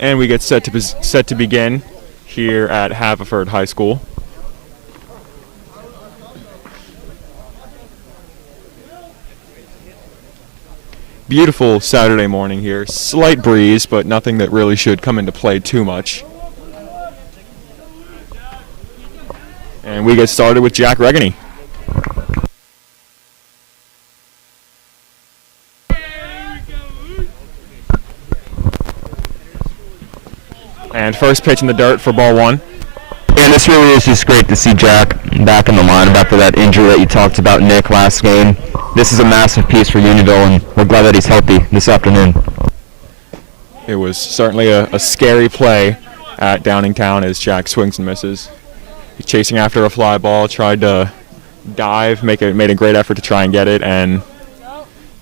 And we get set to begin here at Haverford High School. Beautiful Saturday morning here. Slight breeze, but nothing that really should come into play too much. And we get started with Jack Regany. And first pitch in the dirt for ball one. And this really is just great to see Jack back in the lineup after that injury that you talked about, Nick, last game. This is a massive piece for Unionville, and we're glad that he's healthy this afternoon. It was certainly a scary play at Downingtown as Jack swings and misses. He's chasing after a fly ball, tried to dive, made a great effort to try and get it, and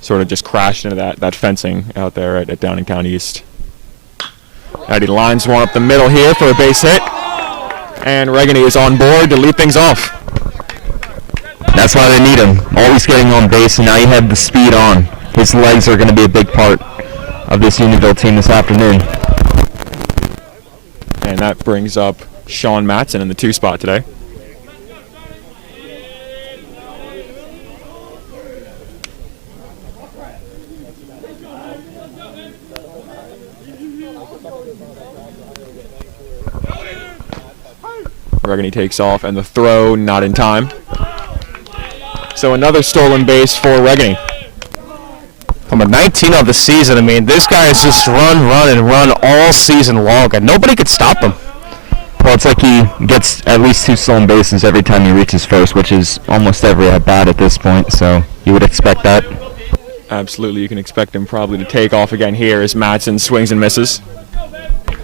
sort of just crashed into that fencing out there at Downingtown East. Now he lines one up the middle here for a base hit. And Regany is on board to lead things off. That's why they need him. Always getting on base, and now you have the speed on. His legs are going to be a big part of this Unionville team this afternoon. And that brings up Sean Matson in the 2 spot today. Regany takes off, and the throw not in time. So another stolen base for Regany. Number 19 of the season. I mean, this guy has just run all season long, and nobody could stop him. Well, it's like he gets at least 2 stolen bases every time he reaches first, which is almost every at-bat at this point, so you would expect that. Absolutely, you can expect him probably to take off again here as Matson swings and misses.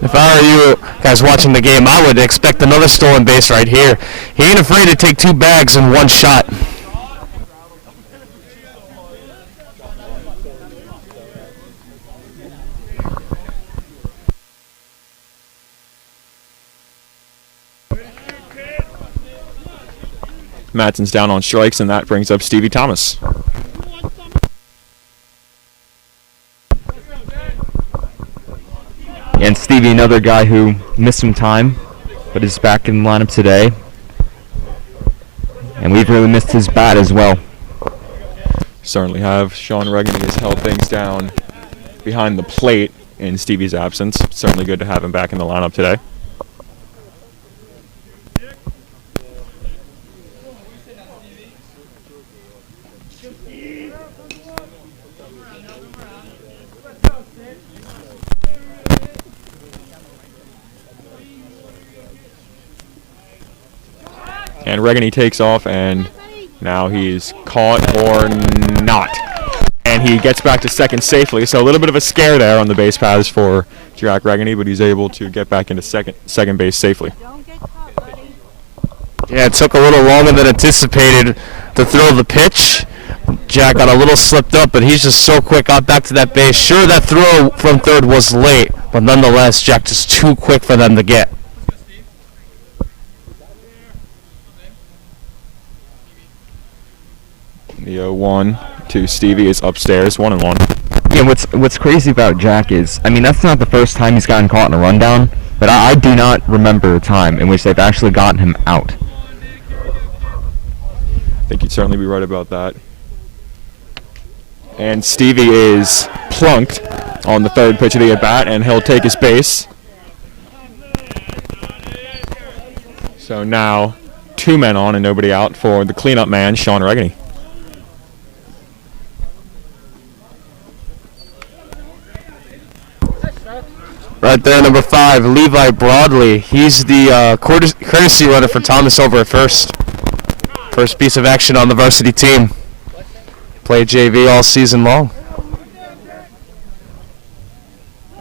If I were you guys watching the game, I would expect another stolen base right here. He ain't afraid to take 2 bags in one shot. Matson's down on strikes, and that brings up Stevie Thomas. And Stevie, another guy who missed some time, but is back in the lineup today. And we've really missed his bat as well. Certainly have. Sean Regany has held things down behind the plate in Stevie's absence. Certainly good to have him back in the lineup today. And Regany takes off, and now he's caught or not. And he gets back to second safely, so a little bit of a scare there on the base paths for Jack Regany, but he's able to get back into second base safely. Yeah, it took a little longer than anticipated to throw the pitch. Jack got a little slipped up, but he's just so quick, got back to that base. Sure, that throw from third was late, but nonetheless, Jack just too quick for them to get. The 0-1 to Stevie is upstairs, 1-1. Yeah, what's crazy about Jack is, I mean, that's not the first time he's gotten caught in a rundown, but I do not remember a time in which they've actually gotten him out. I think you'd certainly be right about that. And Stevie is plunked on the third pitch of the at-bat, and he'll take his base. So now 2 men on and nobody out for the cleanup man, Sean Regany. Right there, number 5, Levi Broadley. He's the courtesy runner for Thomas over at first. First piece of action on the varsity team. Played JV all season long.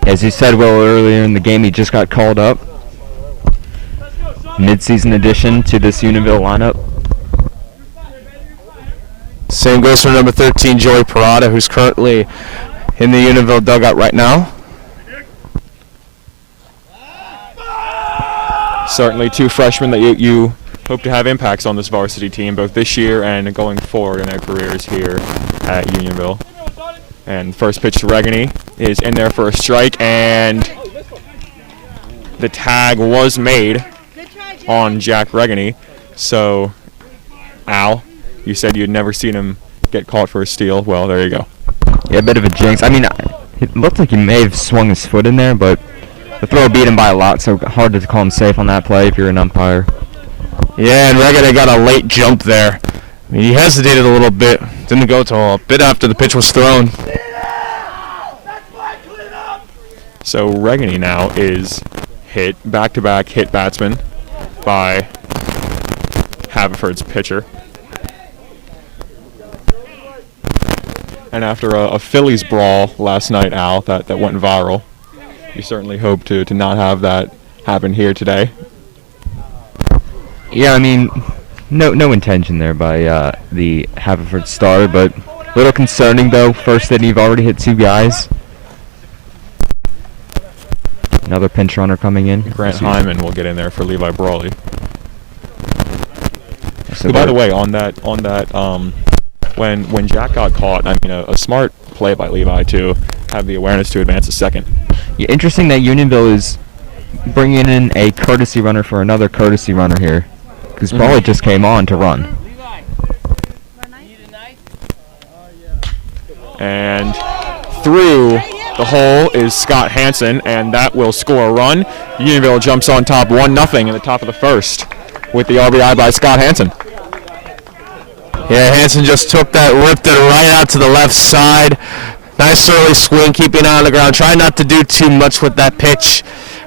As you said, Will, earlier in the game, he just got called up. Mid-season addition to this Unionville lineup. Same goes for number 13, Joey Parada, who's currently in the Unionville dugout right now. Certainly 2 freshmen that you hope to have impacts on this varsity team, both this year and going forward in their careers here at Unionville. And first pitch to Regany is in there for a strike, and the tag was made on Jack Regany. So, Al, you said you'd never seen him get caught for a steal. Well, there you go. Yeah, a bit of a jinx. I mean, it looked like he may have swung his foot in there, but the throw beat him by a lot, so hard to call him safe on that play if you're an umpire. Yeah, and Regany got a late jump there. I mean, he hesitated a little bit. Didn't go till a bit after the pitch was thrown. So Regany now is hit, back-to-back hit batsman by Haverford's pitcher. And after a Phillies brawl last night, Al, that went viral, you certainly hope to not have that happen here today. Yeah, I mean, no intention there by the Haverford starter, but a little concerning though. First that you've already hit 2 guys. Another pinch runner coming in. Grant Hyman will get in there for Levi Brawley. So By the way, on that, when Jack got caught, I mean, a smart play by Levi to have the awareness to advance to second. yeah, interesting that Unionville is bringing in a courtesy runner for another courtesy runner here, because Brawley just came on to run. And through the hole is Scott Hansen, and that will score a run. Unionville jumps on top 1-0 in the top of the first with the RBI by Scott Hansen. Yeah, Hansen just took that, ripped it right out to the left side. Nice early swing, keeping it on the ground. Try not to do too much with that pitch.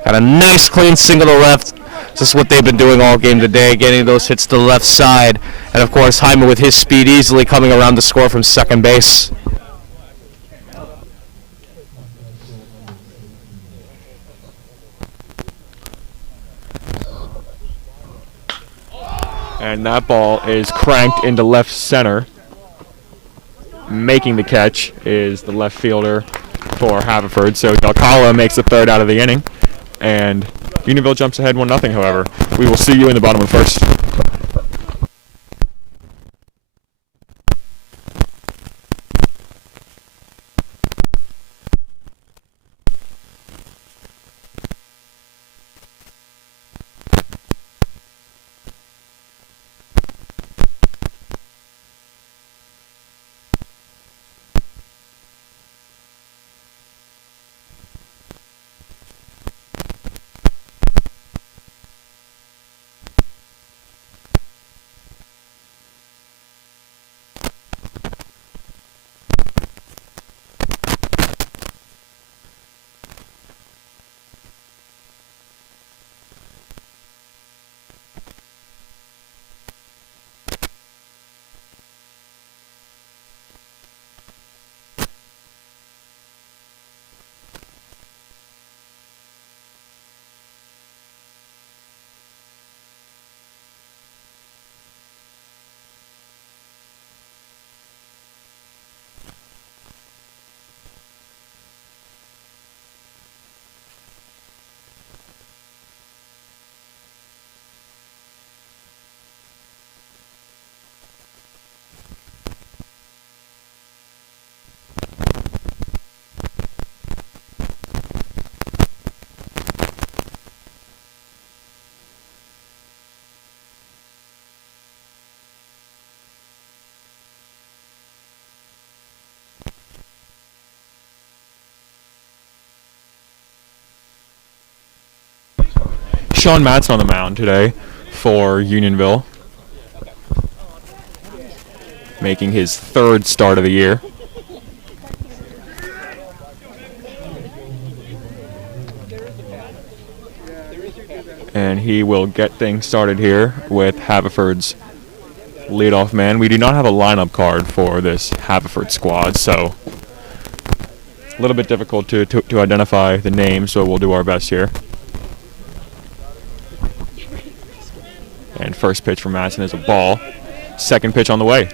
Got a nice clean single to left. Just what they've been doing all game today, getting those hits to the left side. And of course, Hyman with his speed easily coming around to score from second base. And that ball is cranked into left center. Making the catch is the left fielder for Haverford. So Alcala makes the third out of the inning. And Unionville jumps ahead 1-0, however. We will see you in the bottom of the first. Sean Matson on the mound today for Unionville, making his third start of the year. And he will get things started here with Haverford's leadoff man. We do not have a lineup card for this Haverford squad, so a little bit difficult to identify the names, so we'll do our best here. And first pitch from Matson is a ball. Second pitch on the way.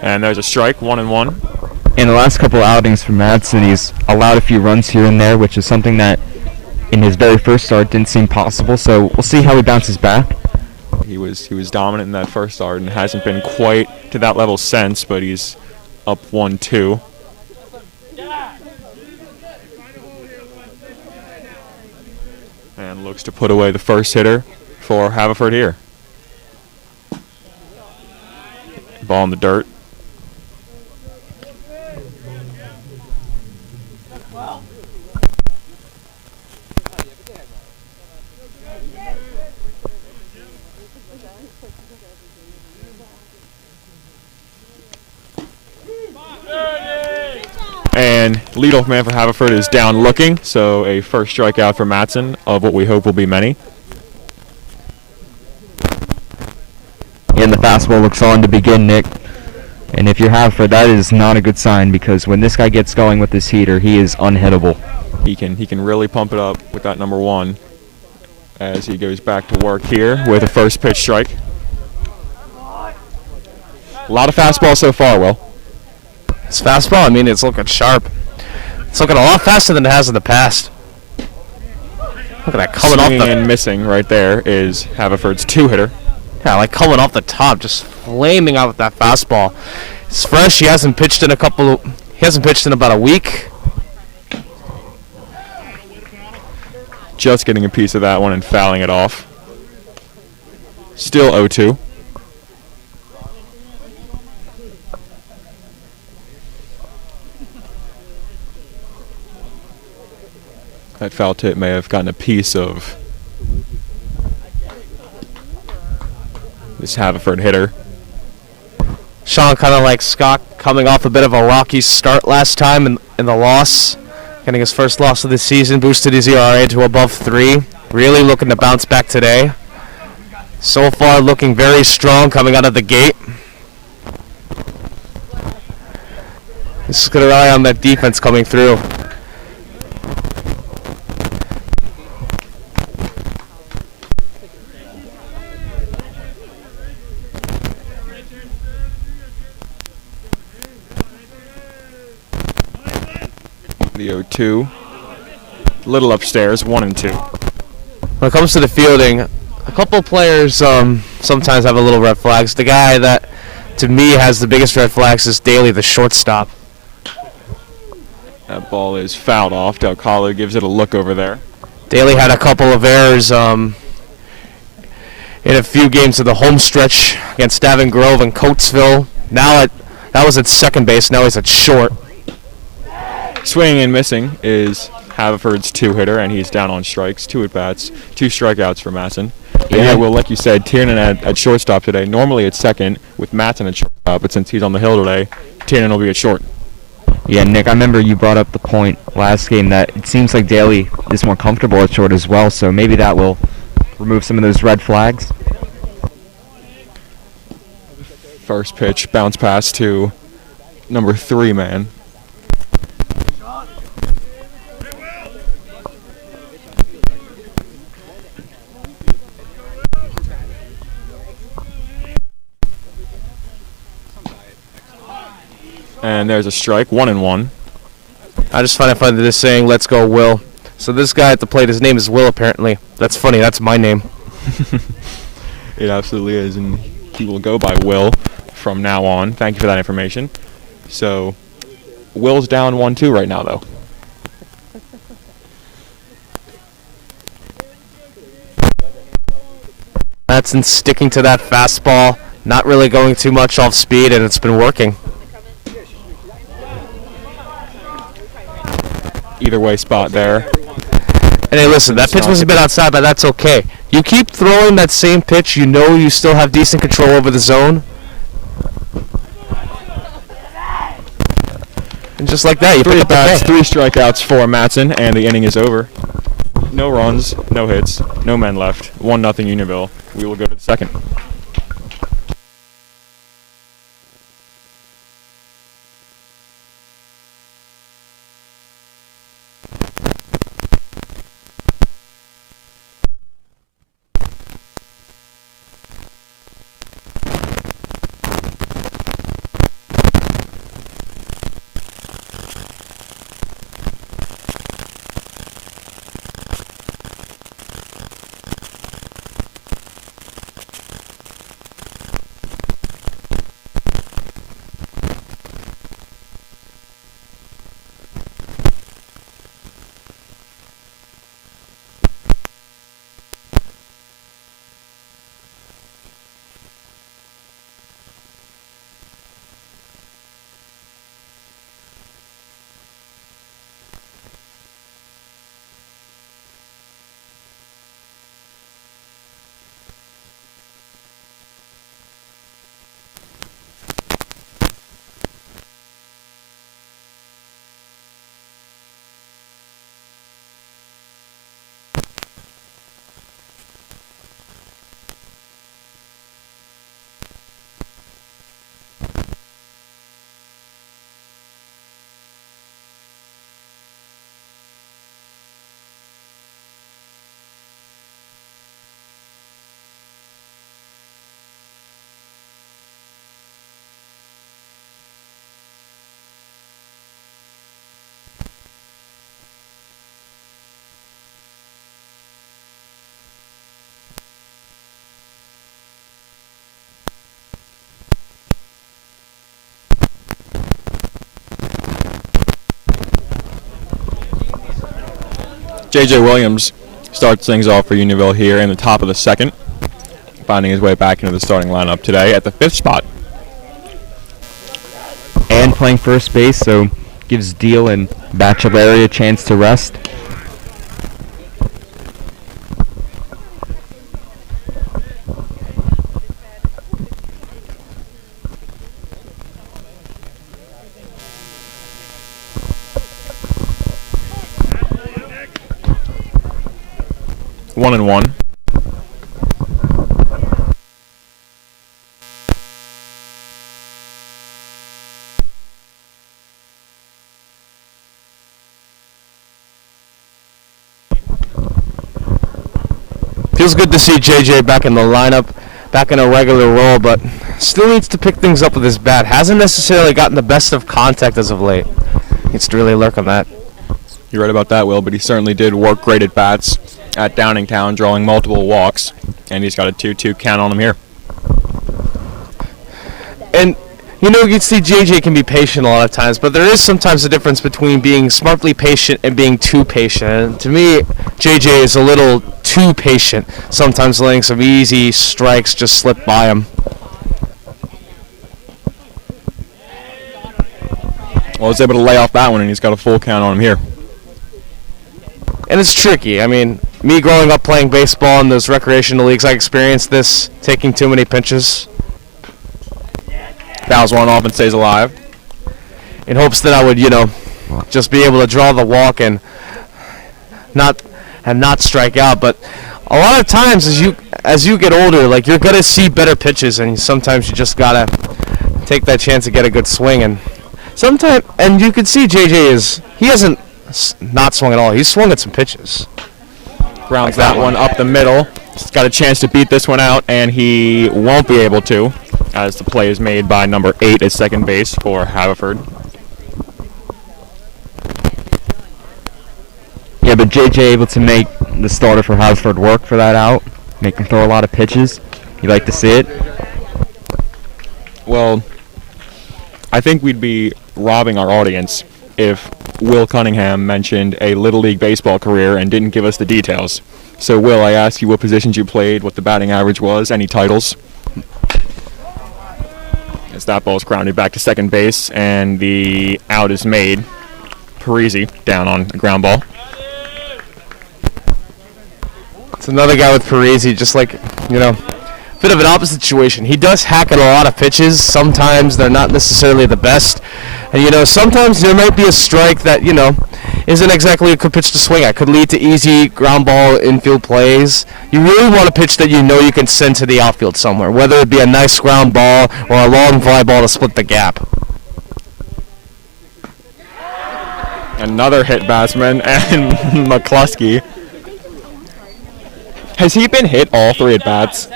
And there's a strike, 1-1. In the last couple outings for Madsen, he's allowed a few runs here and there, which is something that in his very first start didn't seem possible. So we'll see how he bounces back. He was dominant in that first start and hasn't been quite to that level since, but he's up 1-2. And looks to put away the first hitter for Haverford here. Ball in the dirt. And leadoff man for Haverford is down looking, so a first strikeout for Matson of what we hope will be many. And the fastball looks on to begin, Nick. And if you're Haverford, that is not a good sign, because when this guy gets going with this heater, he is unhittable. He can really pump it up with that number one as he goes back to work here with a first pitch strike. A lot of fastball so far, Will. His fastball, I mean, it's looking sharp. It's looking a lot faster than it has in the past. Look at that coming off Swinging the and missing right there is Haverford's two-hitter. yeah, like coming off the top, just flaming out with that fastball. It's fresh. He hasn't pitched in about a week. Just getting a piece of that one and fouling it off. Still 0-2. That foul tip may have gotten a piece of this Haverford hitter. Sean, kind of like Scott, coming off a bit of a rocky start last time in the loss. Getting his first loss of the season, boosted his ERA to above 3. Really looking to bounce back today. So far looking very strong coming out of the gate. This is going to rely on that defense coming through. The 0-2. Little upstairs, 1 and 2. When it comes to the fielding, a couple players sometimes have a little red flags. The guy that, to me, has the biggest red flags is Daly, the shortstop. That ball is fouled off. Del Collo gives it a look over there. Daly had a couple of errors in a few games of the home stretch against Davin Grove and Coatesville. That was at second base. Now he's at short. Swinging and missing is Haverford's two-hitter, and he's down on strikes. 2 at-bats, 2 strikeouts for Matson. Yeah, well, like you said, Tiernan at shortstop today. Normally at second with Matson at shortstop, but since he's on the hill today, Tiernan will be at short. Yeah, Nick, I remember you brought up the point last game that it seems like Daly is more comfortable at short as well, so maybe that will remove some of those red flags. First pitch, bounce pass to number 3 man. And there's a strike, 1 and 1. I just find it funny that they're saying, "Let's go, Will." So this guy at the plate, his name is Will, apparently. That's funny. That's my name. It absolutely is, and he will go by Will from now on. Thank you for that information. So, Will's down 1-2 right now, though. Matson sticking to that fastball, not really going too much off speed, and it's been working. Either way spot there. And hey, listen, that pitch was a bit outside, but that's okay. You keep throwing that same pitch, you know you still have decent control over the zone. And just like that, you 3 pick up the at-bats, play. 3 strikeouts for Matson, and the inning is over. No runs, no hits, no men left. 1-0 Unionville. We will go to the second. J.J. Williams starts things off for Unionville here in the top of the second, finding his way back into the starting lineup today at the 5th spot. And playing first base, so gives Deal and Bachelari a chance to rest. One and one. Feels good to see JJ back in the lineup, back in a regular role, but still needs to pick things up with his bat. Hasn't necessarily gotten the best of contact as of late. Needs to really lurk on that. You're right about that, Will, but he certainly did work great at bats at Downingtown, drawing multiple walks, and he's got a 2-2 count on him here. And you know, you can see JJ can be patient a lot of times, but there is sometimes a difference between being smartly patient and being too patient. And to me, JJ is a little too patient, sometimes letting some easy strikes just slip by him. Well, he's able to lay off that one, and he's got a full count on him here. And it's tricky. I mean, me growing up playing baseball in those recreational leagues, I experienced this, taking too many pitches. Fouls one off and stays alive. In hopes that I would, you know, just be able to draw the walk and not strike out. But a lot of times as you get older, like, you're gonna see better pitches, and sometimes you just gotta take that chance to get a good swing. And sometimes, and you can see he hasn't not swung at all. He's swung at some pitches. Grounds that one up the middle. He's got a chance to beat this one out, and he won't be able to, as the play is made by number 8 at second base for Haverford. Yeah, but JJ able to make the starter for Haverford work for that out, make him throw a lot of pitches. You like to see it? Well, I think we'd be robbing our audience if Will Cunningham mentioned a Little League baseball career and didn't give us the details. So, Will, I asked you what positions you played, what the batting average was, any titles. As that ball's grounded back to second base, and the out is made. Parisi down on the ground ball. It's another guy with Parisi, just like, you know, bit of an opposite situation. He does hack at a lot of pitches. Sometimes they're not necessarily the best. And, you know, sometimes there might be a strike that, you know, isn't exactly a good pitch to swing at. Could lead to easy ground ball infield plays. You really want a pitch that you know you can send to the outfield somewhere, whether it be a nice ground ball or a long fly ball to split the gap. Another hit batsman, and McCluskey. Has he been hit all 3 at bats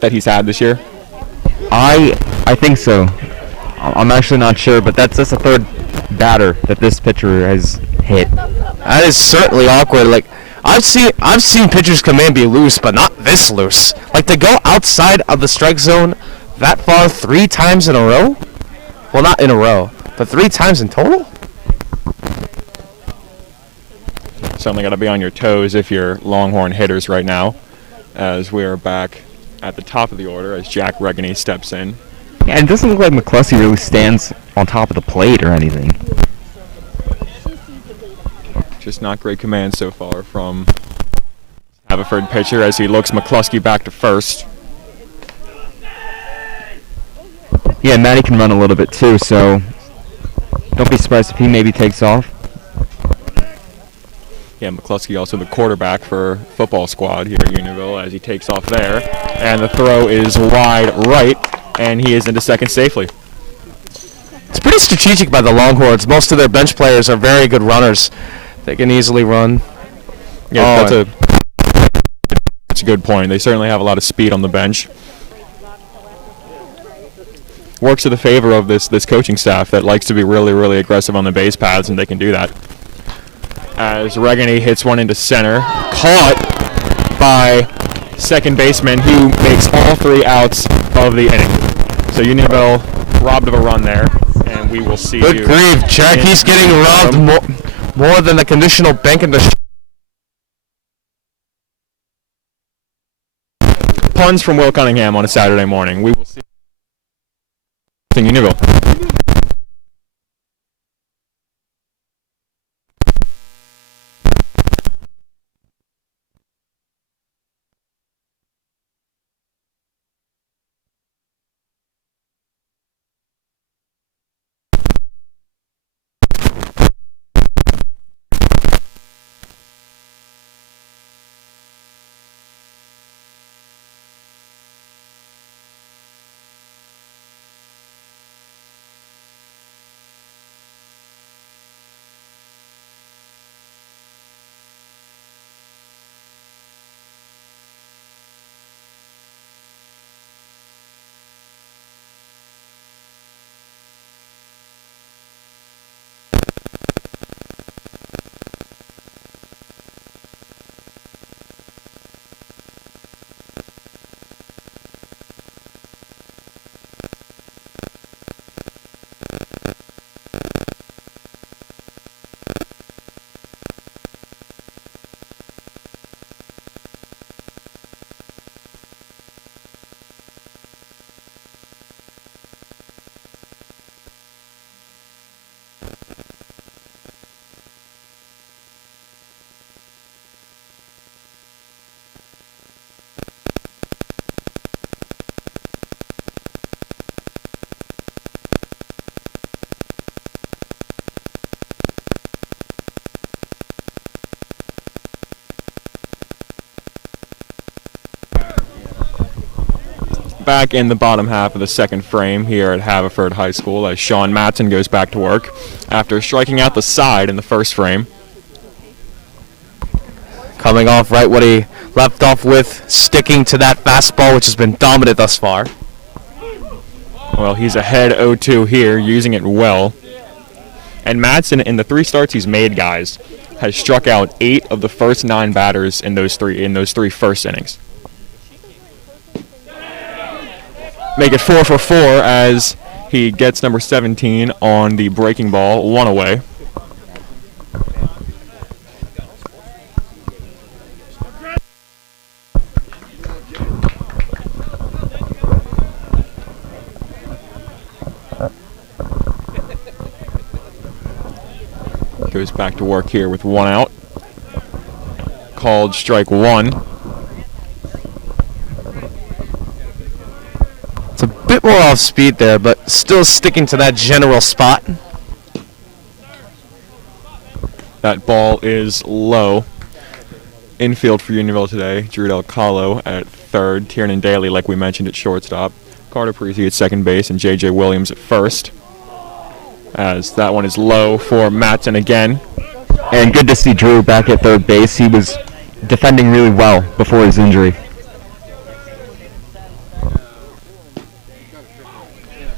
that he's had this year? I think so. I'm actually not sure, but that's the third batter that this pitcher has hit. That is certainly awkward. Like, I've seen pitchers come in and be loose, but not this loose. Like, to go outside of the strike zone that far 3 times in a row? Well, not in a row, but 3 times in total? Certainly got to be on your toes if you're Longhorn hitters right now, as we're back at the top of the order as Jack Regany steps in. Yeah, and it doesn't look like McCluskey really stands on top of the plate or anything. Just not great command so far from Haverford pitcher as he looks McCluskey back to first. Yeah, Matty can run a little bit too, so don't be surprised if he maybe takes off. Yeah, McCluskey also the quarterback for football squad here at Unionville as he takes off there. And the throw is wide right, and he is into second safely. It's pretty strategic by the Longhorns. Most of their bench players are very good runners. They can easily run. Yeah, that's a good point. They certainly have a lot of speed on the bench. Works to the favor of this coaching staff that likes to be really, really aggressive on the base paths, and they can do that. As Regany hits one into center, caught by second baseman who makes all 3 outs of the inning. So Unionville robbed of a run there, and we will see Good grief, Jack. He's getting robbed more than the conditional bank in the puns from Will Cunningham on a Saturday morning. We will see in Unionville. Back in the bottom half of the second frame here at Haverford High School as Sean Matson goes back to work after striking out the side in the first frame. Coming off right what he left off with, sticking to that fastball, which has been dominant thus far. Well, he's ahead 0-2 here, using it well. And Matson, in the 3 starts he's made, guys, has struck out 8 of the first 9 batters in those three first innings. Make it 4 for 4 as he gets number 17 on the breaking ball, 1 away. Goes back to work here with 1 out. Called strike 1. It's a bit more off speed there, but still sticking to that general spot. That ball is low. Infield for Unionville today. Drew Del Calo at third. Tiernan Daly, like we mentioned, at shortstop. Carter Parisi at second base, and J.J. Williams at first. As that one is low for Matson again. And good to see Drew back at third base. He was defending really well before his injury.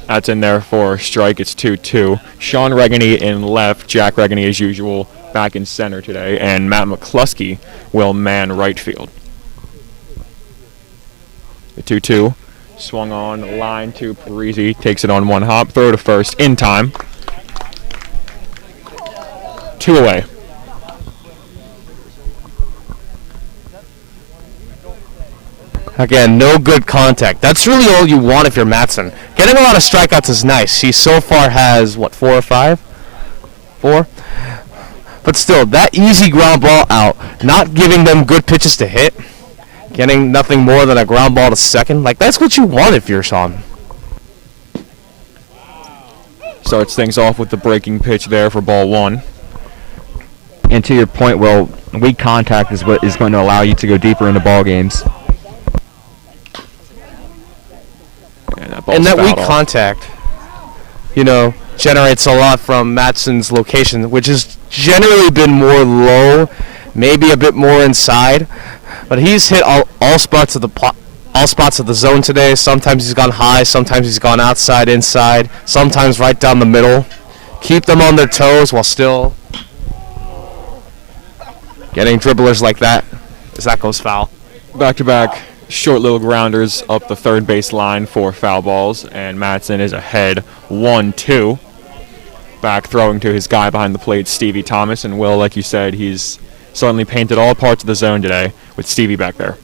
That's in there for a strike. It's 2-2. Sean Regany in left. Jack Regany, as usual, back in center today. And Matt McCluskey will man right field. The 2-2. Swung on, line to Parisi. Takes it on 1 hop. Throw to first in time. 2 away. Again, no good contact. That's really all you want if you're Matson. Getting a lot of strikeouts is nice. He so far has, what, 4 or 5? 4? But still, that easy ground ball out, not giving them good pitches to hit, getting nothing more than a ground ball to second, like that's what you want if you're Sean. Starts things off with the breaking pitch there for ball 1. And to your point, Will, weak contact is what is going to allow you to go deeper into ball games. And that weak contact, generates a lot from Matson's location, which has generally been more low, maybe a bit more inside. But he's hit all spots of the zone today. Sometimes he's gone high, sometimes he's gone outside, inside, sometimes right down the middle. Keep them on their toes while still getting dribblers like that, as that goes foul. Back-to-back short little grounders up the third base line for foul balls, and Matson is ahead 1-2. Back throwing to his guy behind the plate, Stevie Thomas, and Will, like you said, he's certainly painted all parts of the zone today with Stevie back there.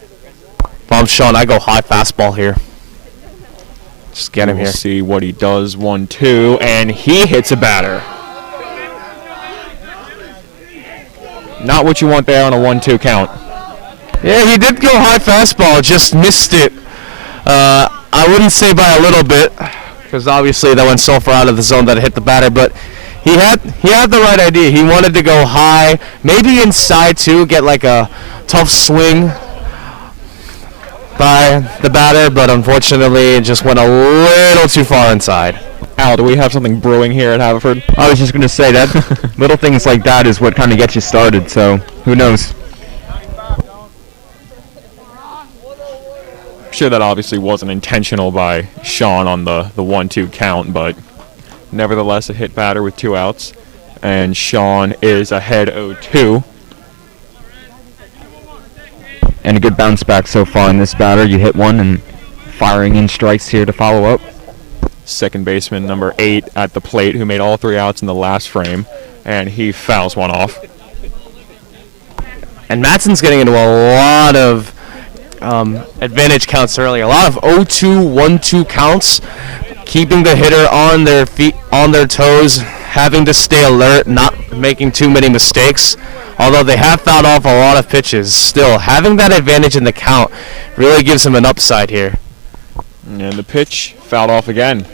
If I'm Sean, I go high fastball here. Just get him We'll here. see what he does. 1-2, and he hits a batter. Not what you want there on a 1-2 count. Yeah, he did go high fastball, just missed it. I wouldn't say by a little bit, because obviously that went so far out of the zone that it hit the batter, but he had the right idea. He wanted to go high, maybe inside too, get like a tough swing by the batter, but unfortunately it just went a little too far inside. Al, do we have something brewing here at Haverford? I was just going to say that little things like that is what kind of gets you started, so who knows? I'm sure that obviously wasn't intentional by Sean on the 1-2 count, but nevertheless a hit batter with 2 outs, and Sean is ahead 0-2. And a good bounce back so far in this batter. You hit one and firing in strikes here to follow up. Second baseman number 8 at the plate, who made all 3 outs in the last frame, and he fouls one off. And Matson's getting into a lot of advantage counts early. A lot of 0-2, 1-2 counts, keeping the hitter on their feet, on their toes, having to stay alert, not making too many mistakes. Although they have fouled off a lot of pitches, still having that advantage in the count really gives him an upside here. And the pitch fouled off again.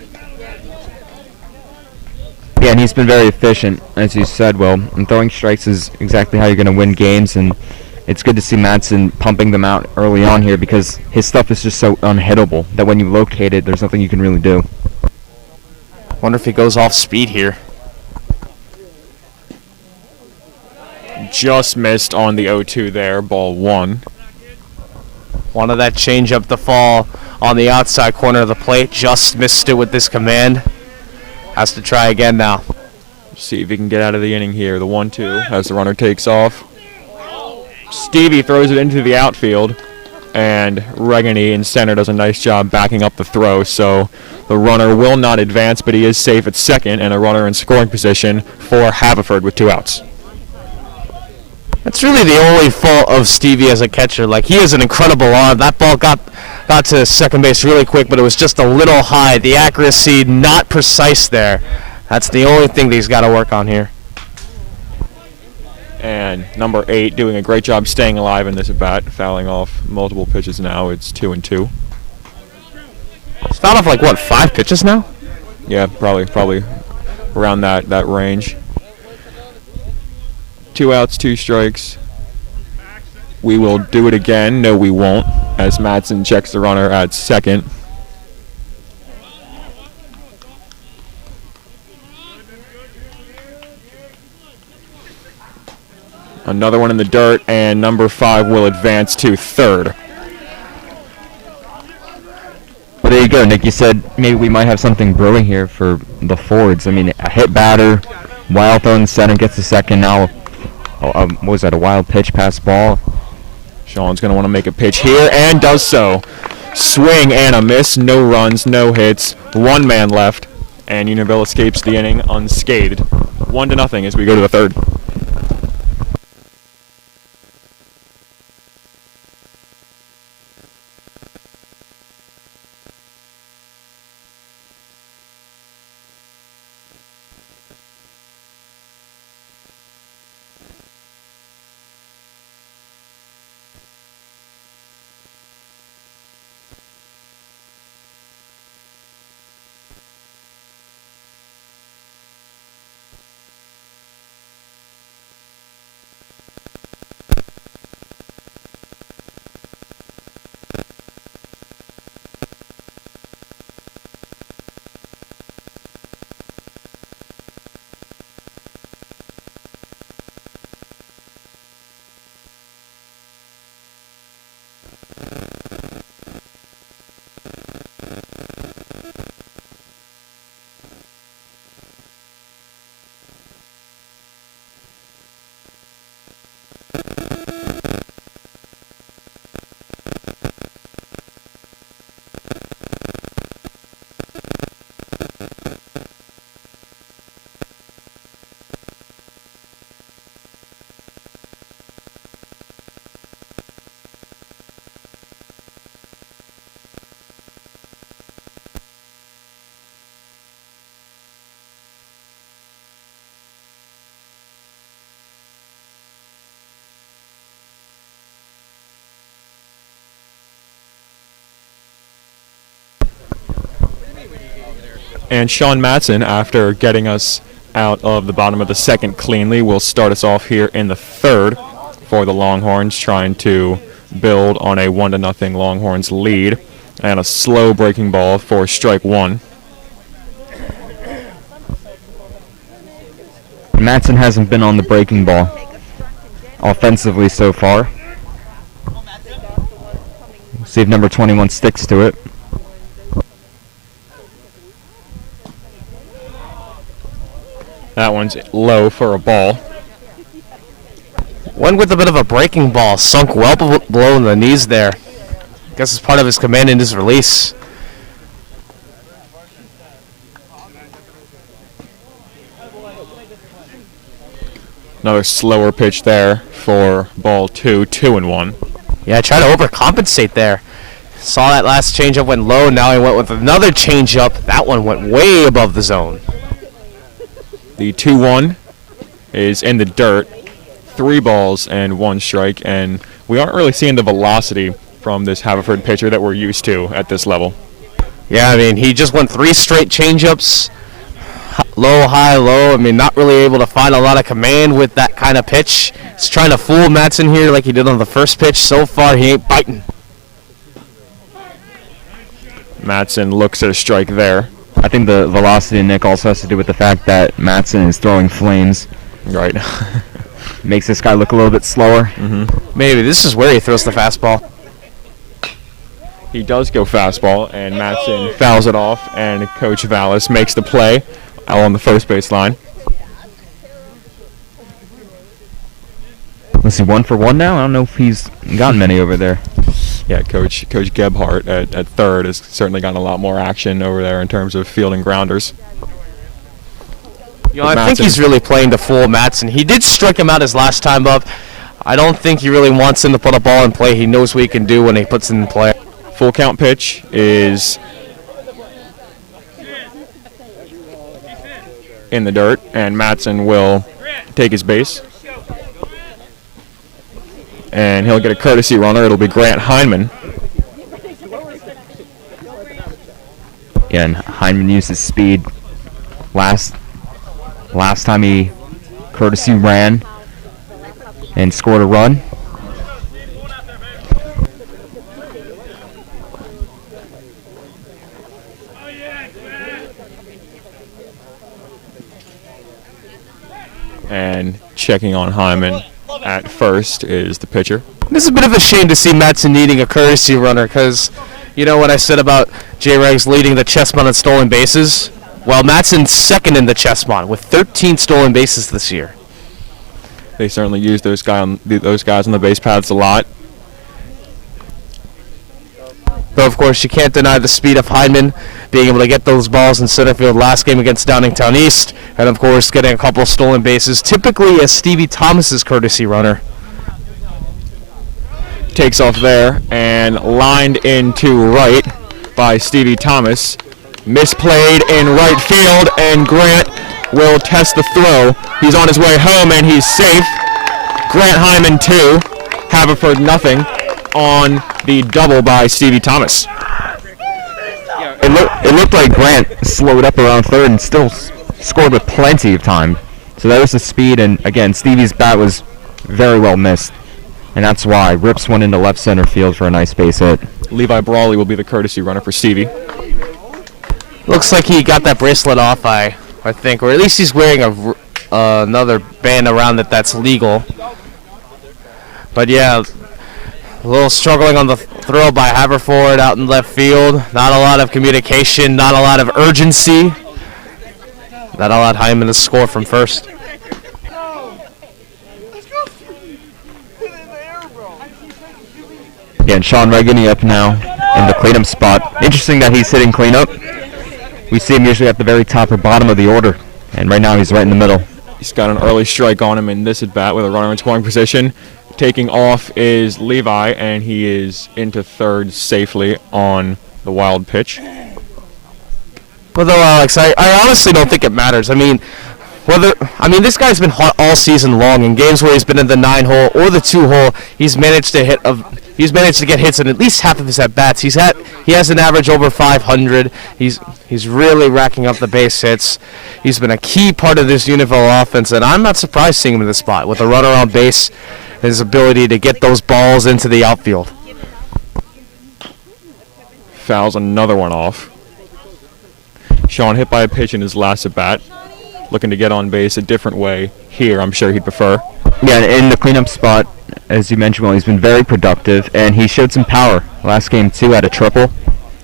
Yeah, and he's been very efficient, as you said, Will. And throwing strikes is exactly how you're going to win games, and it's good to see Matson pumping them out early on here because his stuff is just so unhittable that when you locate it, there's nothing you can really do. Wonder if he goes off speed here. Just missed on the 0-2 there, ball 1. Wanted that changeup to fall on the outside corner of the plate. Just missed it with this command. Has to try again now. See if he can get out of the inning here. The 1-2 as the runner takes off. Stevie throws it into the outfield, and Regani in center does a nice job backing up the throw, so the runner will not advance, but he is safe at second, and a runner in scoring position for Haverford with 2 outs. That's really the only fault of Stevie as a catcher. Like, he has an incredible arm. That ball got to second base really quick, but it was just a little high. The accuracy not precise there. That's the only thing that he's got to work on here. And number 8 doing a great job staying alive in this at bat, fouling off multiple pitches now. It's 2-2. He's fouled off like, what, 5 pitches now? Yeah, probably around that range. 2 outs, 2 strikes. We will do it again. No, we won't, as Madsen checks the runner at second. Another one in the dirt, and number 5 will advance to third. Well, there you go, Nick. You said maybe we might have something brewing here for the Fords. I mean, a hit batter, wild throw in the center, gets the second. Now, what was that, a wild pitch past ball? Sean's going to want to make a pitch here, and does so. Swing and a miss, no runs, no hits, 1 man left, and Unionville escapes the inning unscathed. 1-0 as we go to the third. And Sean Matson, after getting us out of the bottom of the second cleanly, will start us off here in the third for the Longhorns, trying to build on a 1-0 Longhorns lead. And a slow breaking ball for strike one. Matson hasn't been on the breaking ball offensively so far. See if number 21 sticks to it. That one's low for a ball. Went with a bit of a breaking ball, sunk well below the knees there. Guess it's part of his command and his release. Another slower pitch there for ball 2, 2-1. Yeah, try to overcompensate there. Saw that last changeup went low, now he went with another changeup. That one went way above the zone. The 2-1 is in the dirt. 3 balls and 1 strike, and we aren't really seeing the velocity from this Haverford pitcher that we're used to at this level. Yeah, I mean, he just went 3 straight changeups. Low, high, low. I mean, not really able to find a lot of command with that kind of pitch. He's trying to fool Matson here like he did on the first pitch. So far, he ain't biting. Matson looks at a strike there. I think the velocity, Nick, also has to do with the fact that Matson is throwing flames. Right. Makes this guy look a little bit slower. Maybe this is where he throws the fastball. He does go fastball, and Matson fouls it off, and Coach Vallis makes the play on the first base line. Let's see, 1 for 1 now? I don't know if he's gotten many over there. Yeah, Coach Gebhardt at third has certainly gotten a lot more action over there in terms of fielding grounders. You know, I think he's really playing to fool Matson. He did strike him out his last time up. I don't think he really wants him to put a ball in play. He knows what he can do when he puts it in play. Full count pitch is in the dirt, and Matson will take his base. And he'll get a courtesy runner. It'll be Grant Heineman. Yeah, and Heineman used his speed last time he courtesy ran and scored a run. And checking on Hyman at first is the pitcher. This is a bit of a shame to see Matson needing a courtesy runner because, you know what I said about J-Regs leading the Chessmont in stolen bases? Well, Matson's second in the Chessmont with 13 stolen bases this year. They certainly use those guys on the base paths a lot. Though, of course, you can't deny the speed of Hyman being able to get those balls in center field last game against Downingtown East, and, of course, getting a couple stolen bases, typically as Stevie Thomas's courtesy runner. Takes off there and lined into right by Stevie Thomas. Misplayed in right field, and Grant will test the throw. He's on his way home, and he's safe. Grant Hyman 2, Haverford nothing on the double by Stevie Thomas. It looked like Grant slowed up around third and still scored with plenty of time. So that was the speed, and again, Stevie's bat was very well missed. And that's why rips one into left center field for a nice base hit. Levi Brawley will be the courtesy runner for Stevie. Looks like he got that bracelet off, I think, or at least he's wearing another band around it that's legal. But yeah, a little struggling on the throw by Haverford out in left field. Not a lot of communication, not a lot of urgency. That allowed Hyman to score from first. Again, Sean Regany up now in the cleanup spot. Interesting that he's hitting cleanup. We see him usually at the very top or bottom of the order, and right now he's right in the middle. He's got an early strike on him in this at-bat with a runner in scoring position. Taking off is Levi, and he is into third safely on the wild pitch. Well, though, Alex, I honestly don't think it matters. I mean, this guy's been hot all season long. In games where he's been in the 9-hole or the 2-hole, he's managed to hit he's managed to get hits in at least half of his at-bats. He has an average over 500. He's really racking up the base hits. He's been a key part of this Unionville offense, and I'm not surprised seeing him in this spot with a runner on base and his ability to get those balls into the outfield. Fouls another one off. Sean hit by a pitch in his last at-bat. Looking to get on base a different way here, I'm sure he'd prefer. Yeah, in the cleanup spot, as you mentioned, well, he's been very productive, and he showed some power last game, too, at a triple.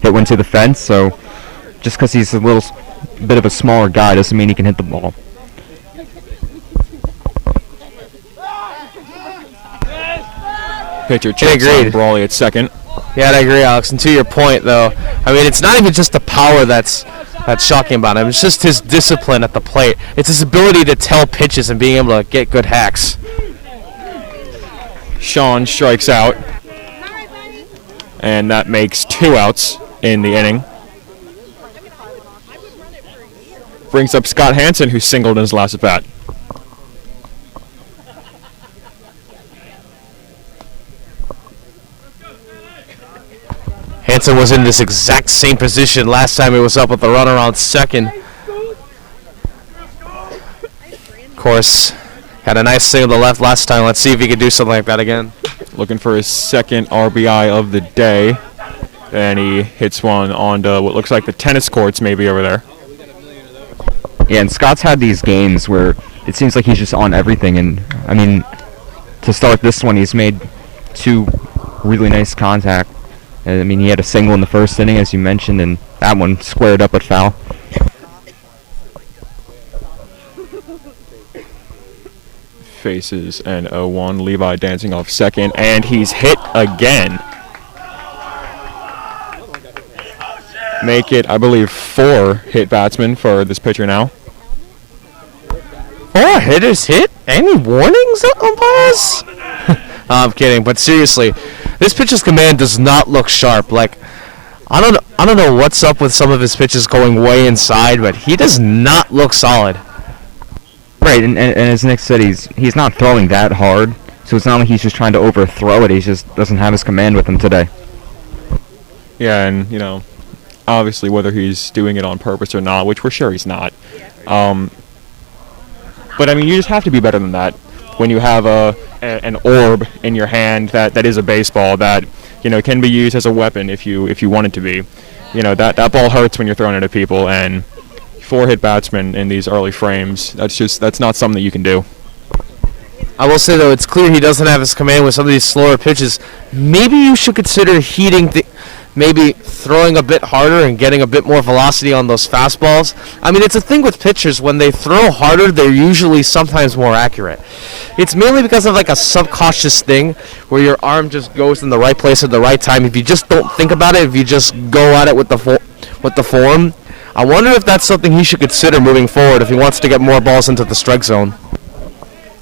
Hit one to the fence, so just because he's a little bit of a smaller guy doesn't mean he can hit the ball. Pitcher checks on Brawley at second. Yeah, I agree, Alex. And to your point, though, I mean, it's not even just the power that's shocking about him. It's just his discipline at the plate. It's his ability to tell pitches and being able to get good hacks. Sean strikes out, and that makes 2 outs in the inning. Brings up Scott Hansen, who singled in his last at-bat. Hansen was in this exact same position last time he was up with the runner on second. Of course, had a nice single to left last time. Let's see if he can do something like that again. Looking for his second RBI of the day. And he hits one onto what looks like the tennis courts maybe over there. Yeah, and Scott's had these games where it seems like he's just on everything. And, I mean, to start this one, he's made 2 really nice contact. I mean, he had a single in the first inning, as you mentioned, and that one squared up at foul. Faces an 0-1. Levi dancing off second, and he's hit again. Make it, I believe, 4 hit batsmen for this pitcher now. 4 hitters hit? Any warnings, umpires? I'm kidding, but seriously, this pitcher's command does not look sharp. Like, I don't know what's up with some of his pitches going way inside, but he does not look solid. Right, and as Nick said, he's not throwing that hard, so it's not like he's just trying to overthrow it. He just doesn't have his command with him today. Yeah, and, you know, obviously whether he's doing it on purpose or not, which we're sure he's not. But, I mean, you just have to be better than that. When you have an orb in your hand that is a baseball that, you know, can be used as a weapon if you want it to be. You know, that ball hurts when you're throwing it at people, and 4 hit batsmen in these early frames, that's not something that you can do. I will say, though, it's clear he doesn't have his command with some of these slower pitches. Maybe you should consider maybe throwing a bit harder and getting a bit more velocity on those fastballs. I mean, it's a thing with pitchers. When they throw harder, they're usually sometimes more accurate. It's mainly because of like a subconscious thing where your arm just goes in the right place at the right time. If you just don't think about it, if you just go at it with the form, I wonder if that's something he should consider moving forward if he wants to get more balls into the strike zone.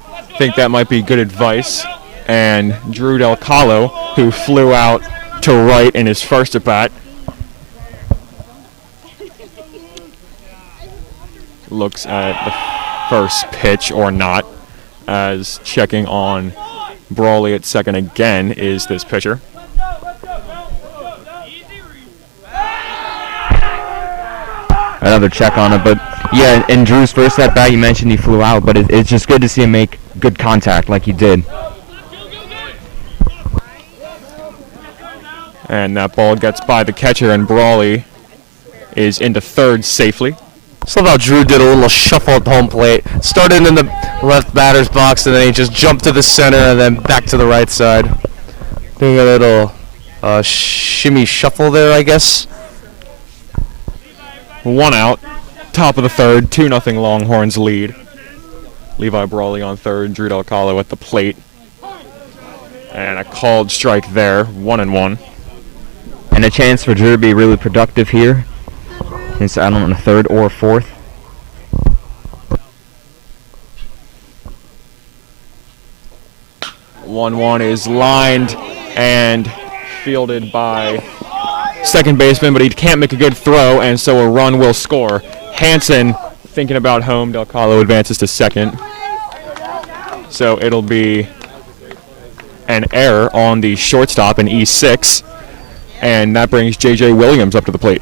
I think that might be good advice. And Drew Del Calo, who flew out to right in his first at-bat, looks at the first pitch or not, as checking on Brawley at second again is this pitcher. Another check on it, but yeah, in Drew's first at-bat, you mentioned he flew out, but it's just good to see him make good contact like he did. And that ball gets by the catcher, and Brawley is into third safely. So how Drew did a little shuffle at home plate. Started in the left batter's box, and then he just jumped to the center and then back to the right side. Doing a little shimmy shuffle there, I guess. 1 out, top of the third, 2-0 Longhorns lead. Levi Brawley on third, Drew Del Calo at the plate. And a called strike there, 1-1. And a chance for Drew to be really productive here. He's out on the third or fourth. One is lined and fielded by second baseman, but he can't make a good throw, and so a run will score. Hansen thinking about home. Del Calo advances to second. So it'll be an error on the shortstop in E6, and that brings J.J. Williams up to the plate.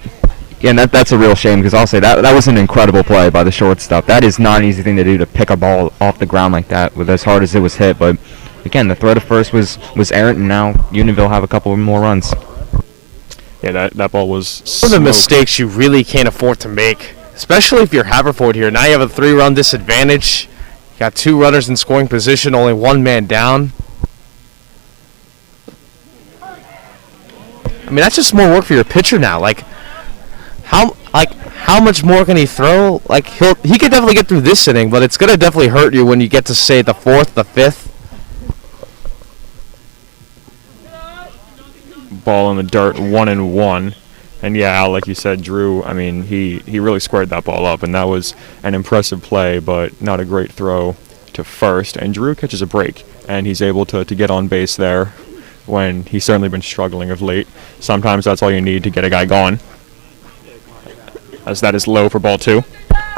Yeah, and that's a real shame because I'll say that was an incredible play by the shortstop. That is not an easy thing to do, to pick a ball off the ground like that with as hard as it was hit. But again, the throw to first was errant, and now Unionville have a couple more runs. Yeah, that ball was One of the smoked. mistakes you really can't afford to make, especially if you're Haverford here. Now you have a 3-run disadvantage. You got 2 runners in scoring position, only 1 man down. I mean, that's just more work for your pitcher now. How much more can he throw? Like, he could definitely get through this inning, but it's gonna definitely hurt you when you get to, say, the 4th, the 5th. Ball in the dirt, 1-1. And yeah, Al, like you said, Drew, I mean, he really squared that ball up, and that was an impressive play, but not a great throw to first. And Drew catches a break, and he's able to get on base there when he's certainly been struggling of late. Sometimes that's all you need to get a guy gone, as that is low for ball 2.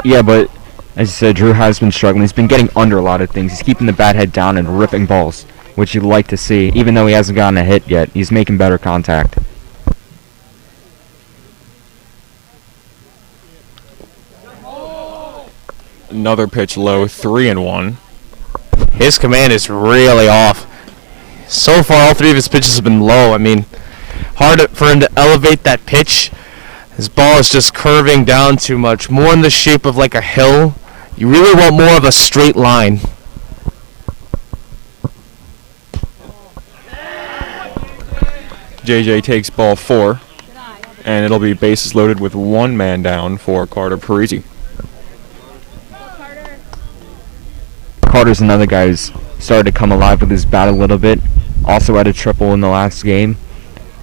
Yeah, but as you said, Drew has been struggling. He's been getting under a lot of things. He's keeping the bat head down and ripping balls, which you'd like to see. Even though he hasn't gotten a hit yet, he's making better contact. Another pitch low, 3-1. His command is really off. So far, all 3 of his pitches have been low. I mean, hard for him to elevate that pitch. His ball is just curving down too much, more in the shape of like a hill. You really want more of a straight line. JJ takes ball 4, and it'll be bases loaded with 1 man down for Carter Parisi. Carter's another guy who's started to come alive with his bat a little bit. Also had a triple in the last game.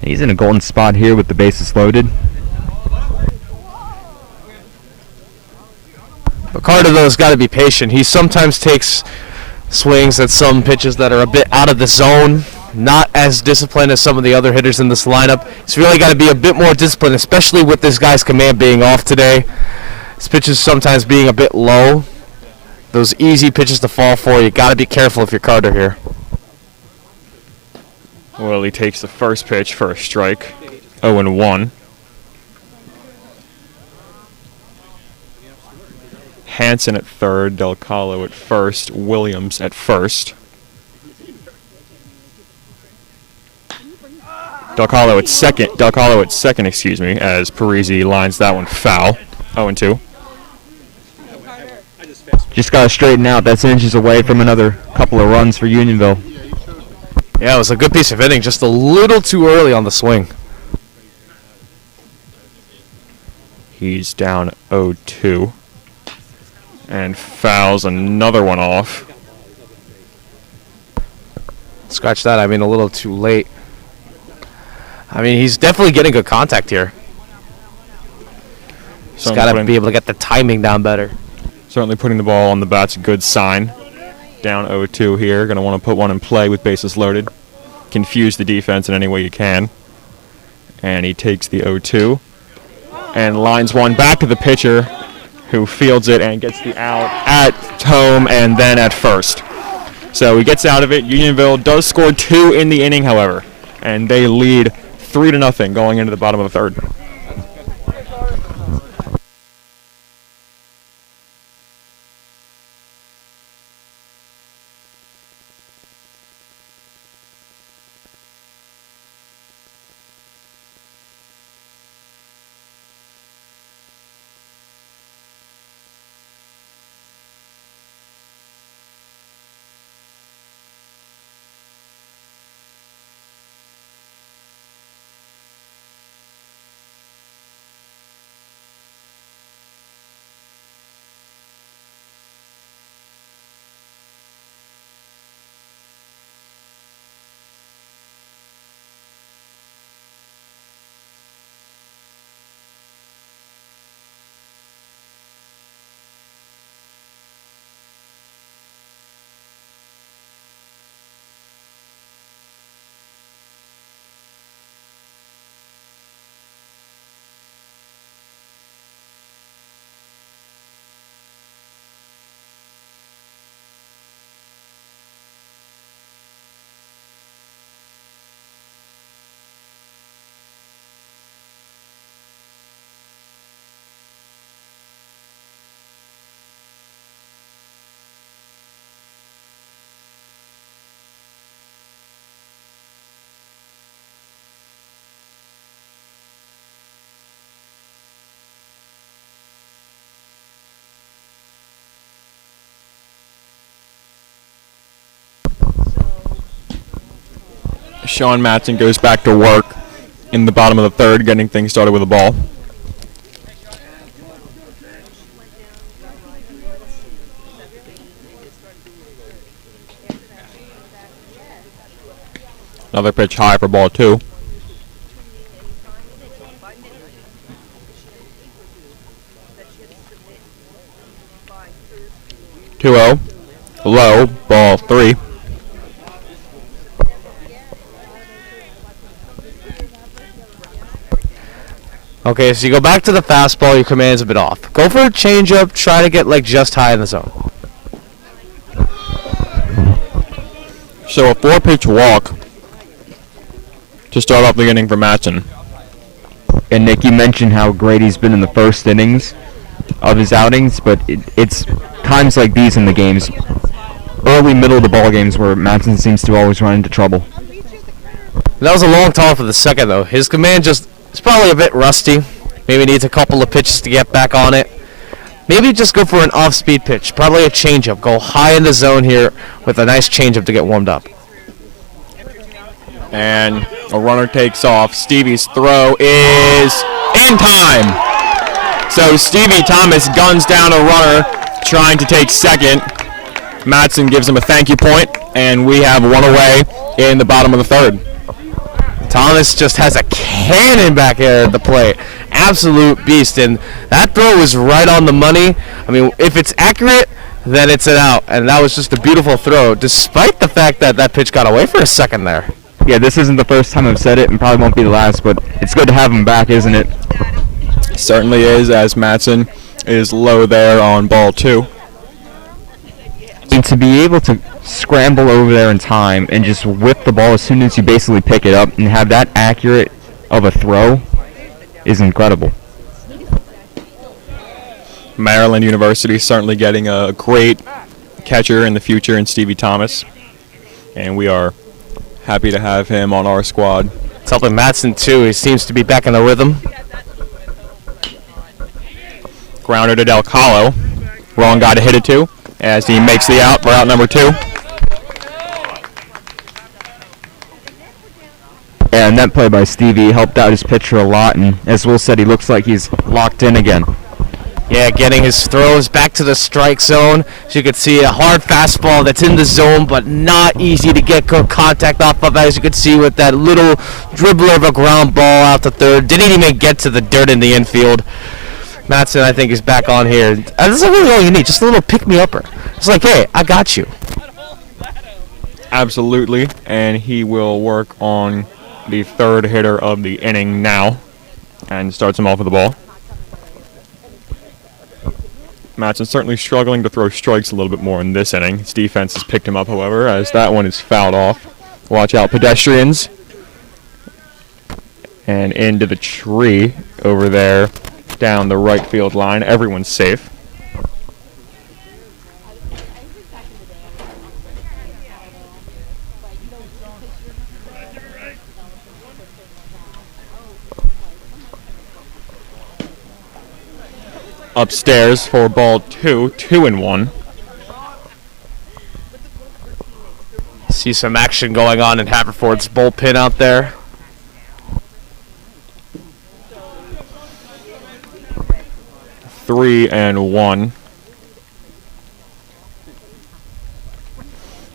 And he's in a golden spot here with the bases loaded. But Carter, though, has got to be patient. He sometimes takes swings at some pitches that are a bit out of the zone, not as disciplined as some of the other hitters in this lineup. He's really got to be a bit more disciplined, especially with this guy's command being off today. His pitches sometimes being a bit low. Those easy pitches to fall for, you got to be careful if you're Carter here. Well, he takes the first pitch for a strike, 0-1. Hanson at third, Del Calo at first, Williams at first. Del Calo at second, excuse me, as Parisi lines that one foul, 0-2. Just got to straighten out. That's inches away from another couple of runs for Unionville. Yeah, it was a good piece of hitting, just a little too early on the swing. He's down 0-2 and fouls another one off. Scratch that, I mean a little too late. I mean, he's definitely getting good contact here. He's got to be able to get the timing down better. Certainly putting the ball on the bat's a good sign. Down 0-2 here. Going to want to put one in play with bases loaded. Confuse the defense in any way you can. And he takes the 0-2 and lines one back to the pitcher, who fields it and gets the out at home and then at first. So he gets out of it. Unionville does score 2 in the inning, however, and they lead 3-0 going into the bottom of the third. Sean Matson goes back to work in the bottom of the third, getting things started with a ball. Another pitch high for ball 2. 2-0. Low, ball 3. Okay, so you go back to the fastball, your command's a bit off. Go for a changeup, try to get like just high in the zone. So a 4-pitch walk to start off the inning for Matson. And Nick, you mentioned how great he's been in the first innings of his outings, but it's times like these in the games, early, middle of the ball games, where Matson seems to always run into trouble. That was a long toss for the second, though. His command is probably a bit rusty. Maybe needs a couple of pitches to get back on it. Maybe just go for an off-speed pitch, probably a changeup. Go high in the zone here with a nice changeup to get warmed up. And a runner takes off. Stevie's throw is in time. So Stevie Thomas guns down a runner trying to take second. Matson gives him a thank you point, and we have one away in the bottom of the third. Thomas just has a cannon back here at the plate. Absolute beast, and that throw was right on the money. I mean, if it's accurate, then it's an out, and that was just a beautiful throw, despite the fact that that pitch got away for a second there. Yeah, this isn't the first time I've said it, and probably won't be the last, but it's good to have him back, isn't it? Certainly is, as Matson is low there on ball 2. And to be able to scramble over there in time and just whip the ball as soon as you basically pick it up and have that accurate of a throw is incredible. Maryland University certainly getting a great catcher in the future in Stevie Thomas, and we are happy to have him on our squad. It's helping Matson, too. He seems to be back in the rhythm. Grounder to Del Calo. Wrong guy to hit it to, as he makes the out for out number 2. And that play by Stevie helped out his pitcher a lot, and as Will said, he looks like he's locked in again. Yeah, getting his throws back to the strike zone. As you can see, a hard fastball that's in the zone, but not easy to get good contact off of, as you can see with that little dribbler of a ground ball out to third. Didn't even get to the dirt in the infield. Matson, I think, is back on here. That's really all you need, just a little pick-me-upper. It's like, hey, I got you. Absolutely, and he will work on the third hitter of the inning now and starts him off with the ball. Matson certainly struggling to throw strikes a little bit more in this inning. His defense has picked him up, however, as that one is fouled off. Watch out, pedestrians. And into the tree over there down the right field line. Everyone's safe. Upstairs for ball 2, 2-1. See some action going on in Haverford's bullpen out there. Three and 1.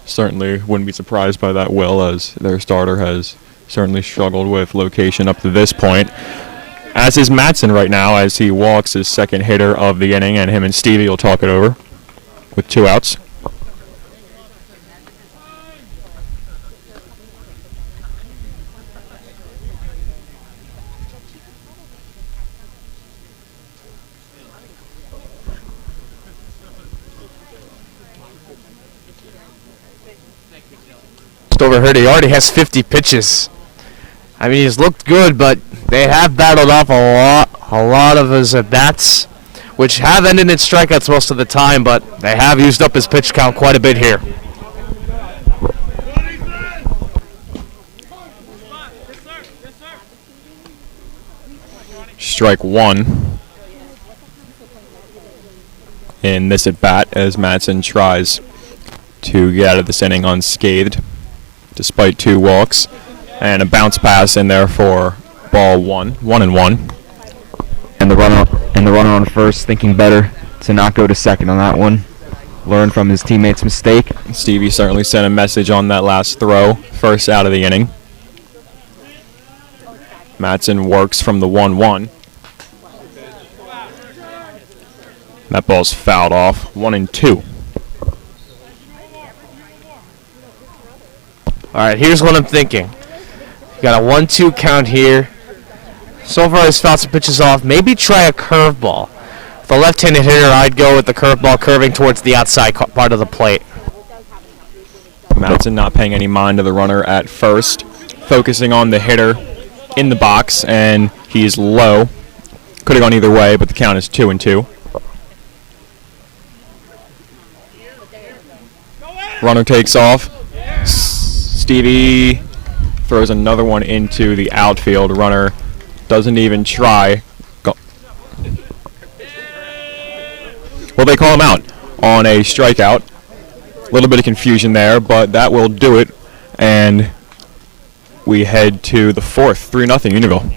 Certainly wouldn't be surprised by that, Will, as their starter has certainly struggled with location up to this point. As is Matson right now, as he walks his second hitter of the inning, and him and Stevie will talk it over with 2 outs. Just overheard he already has 50 pitches. I mean, he's looked good, but they have battled off a lot of his at-bats, which have ended in strikeouts most of the time, but they have used up his pitch count quite a bit here. Strike 1 in this at-bat as Matson tries to get out of this inning unscathed despite 2 walks. And a bounce pass in there for ball 1-1. And the runner on first, thinking better to not go to second on that one. Learn from his teammate's mistake. Stevie certainly sent a message on that last throw, first out of the inning. Matson works from the 1-1. That ball's fouled off. 1-2. All right, here's what I'm thinking. You got a 1-2 count here. So far, he's fouled some pitches off. Maybe try a curveball. The left-handed hitter, I'd go with the curveball curving towards the outside part of the plate. Matson not paying any mind to the runner at first, focusing on the hitter in the box, and he's low. Could have gone either way, but the count is 2-2. Runner takes off. Stevie throws another one into the outfield. Runner doesn't even try. Well, they call him out on a strikeout. A little bit of confusion there, but that will do it. And we head to the fourth, 3-0 Unionville.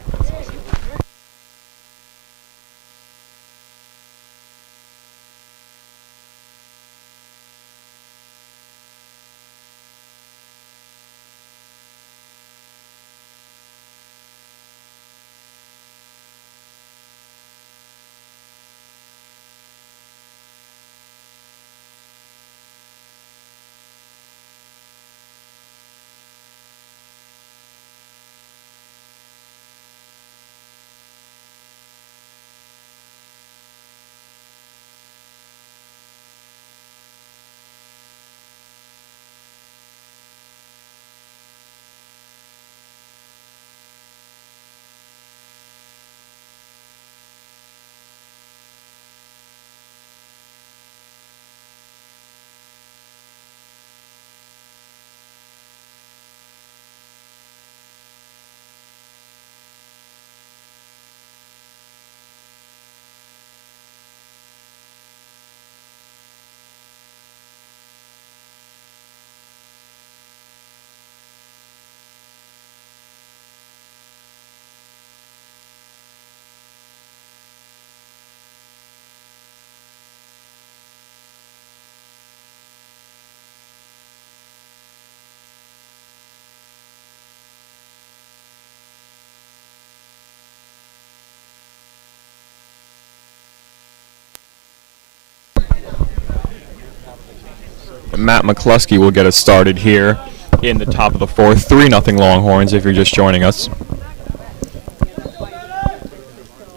Matt McCluskey will get us started here in the top of the fourth. 3-0 Longhorns if you're just joining us.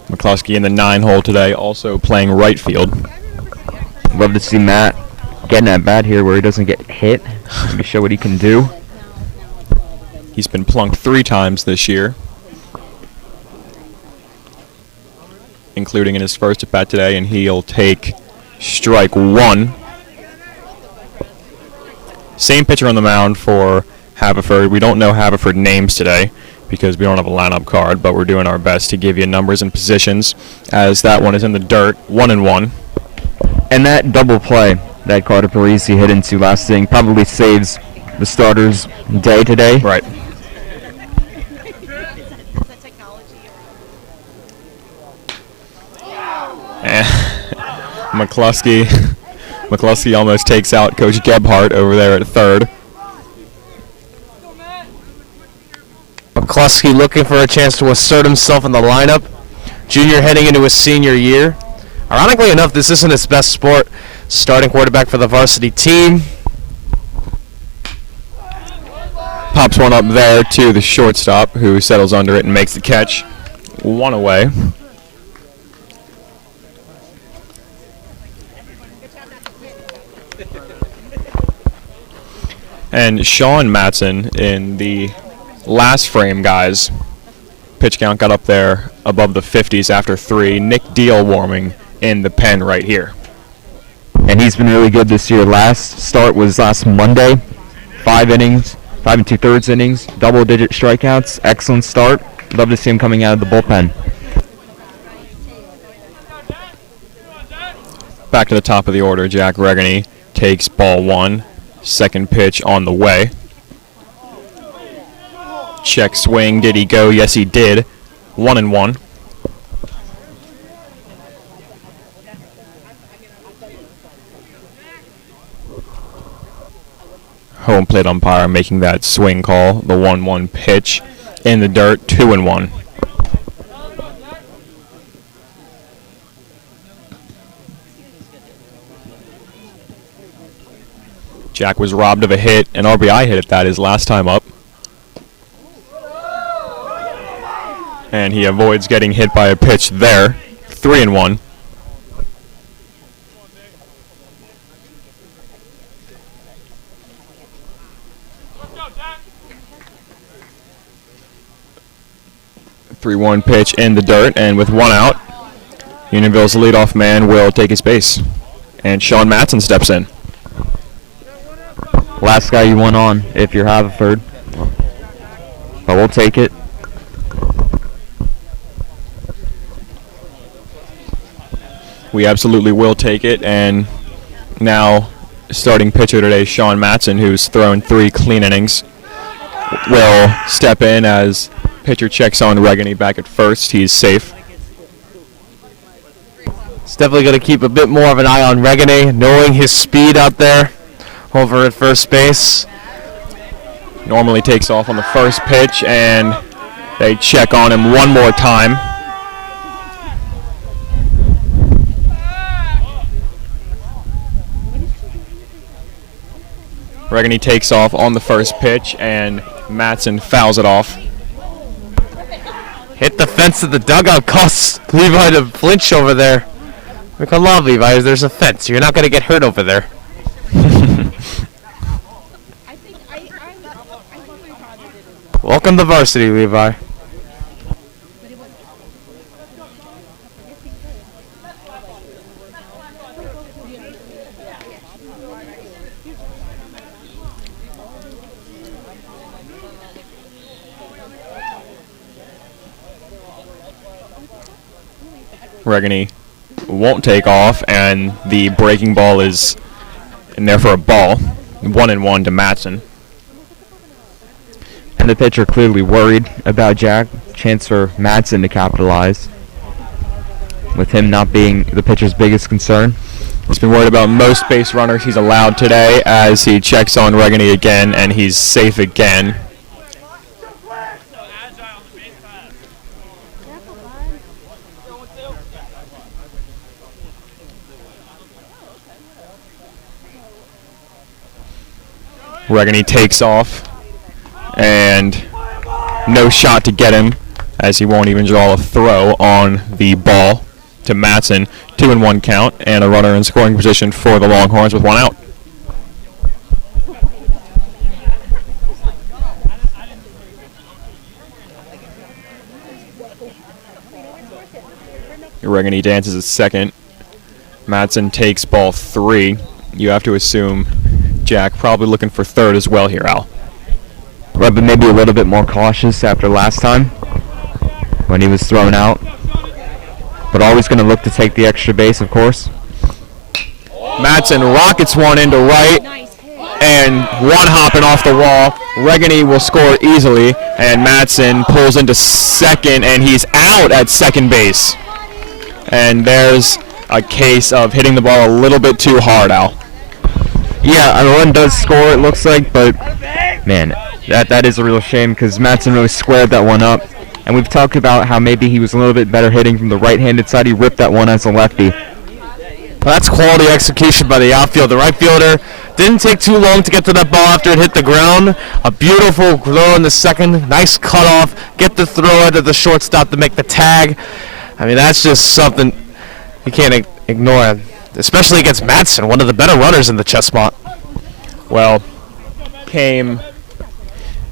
McCluskey in the 9-hole today, also playing right field. Love to see Matt getting at bat here where he doesn't get hit. Maybe show what he can do. He's been plunked 3 times this year, including in his first at bat today, and he'll take strike 1. Same pitcher on the mound for Haverford. We don't know Haverford names today because we don't have a lineup card, but we're doing our best to give you numbers and positions as that one is in the dirt, 1-1. And that double play that Carter Parisi hit into last inning probably saves the starter's day today. Right. And McCluskey almost takes out Coach Gebhardt over there at third. McCluskey looking for a chance to assert himself in the lineup. Junior heading into his senior year. Ironically enough, this isn't his best sport. Starting quarterback for the varsity team. Pops one up there to the shortstop, who settles under it and makes the catch. 1 away. And Sean Matson in the last frame, guys. Pitch count got up there above the 50s after 3. Nick Deal warming in the pen right here. And he's been really good this year. Last start was last Monday. 5 innings, 5 2/3 innings, double-digit strikeouts. Excellent start. Love to see him coming out of the bullpen. Back to the top of the order, Jack Regany takes ball 1. Second pitch on the way. Check swing. Did he go? Yes, he did. 1-1. Home plate umpire making that swing call. The 1-1 pitch in the dirt. 2-1. Jack was robbed of a hit, an RBI hit at that, his last time up. And he avoids getting hit by a pitch there. 3-1. Three-one pitch in the dirt, and with one out, Unionville's leadoff man will take his base. And Sean Matson steps in. Last guy you want on if you're Haverford. But we'll take it. We absolutely will take it, and now starting pitcher today, Sean Matson, who's thrown 3 clean innings, will step in as pitcher checks on Regany back at first. He's safe. It's definitely going to keep a bit more of an eye on Regany, knowing his speed out there over at first base. Normally takes off on the first pitch, and they check on him one more time. Regany takes off on the first pitch, and Matson fouls it off. Hit the fence of the dugout, costs Levi to flinch over there. Come on, Levi, there's a fence. You're not going to get hurt over there. Welcome to varsity, Levi. Regany won't take off, and the breaking ball is in there for a ball. 1-1 to Matson. And the pitcher clearly worried about Jack. Chance for Matson to capitalize, with him not being the pitcher's biggest concern. He's been worried about most base runners he's allowed today, as he checks on Regany again, and he's safe again. Regany takes off, and no shot to get him, as he won't even draw a throw on the ball to Matson. 2-1 count, and a runner in scoring position for the Longhorns with one out. Regany dances at second. Matson takes ball 3. You have to assume Jack probably looking for third as well here, Al. Right, but maybe a little bit more cautious after last time when he was thrown out. But always going to look to take the extra base, of course. Matson rockets one into right, and one hopping off the wall. Regany will score easily, and Matson pulls into second, and he's out at second base. And there's a case of hitting the ball a little bit too hard, Al. Yeah, a run does score, it looks like, but man, that is a real shame because Matson really squared that one up. And we've talked about how maybe he was a little bit better hitting from the right-handed side. He ripped that one as a lefty. Well, that's quality execution by the outfield. The right fielder didn't take too long to get to that ball after it hit the ground. A beautiful throw in the second. Nice cutoff. Get the thrower to the shortstop to make the tag. I mean, that's just something you can't ignore, especially against Matson, one of the better runners in the Chestmont. Well, came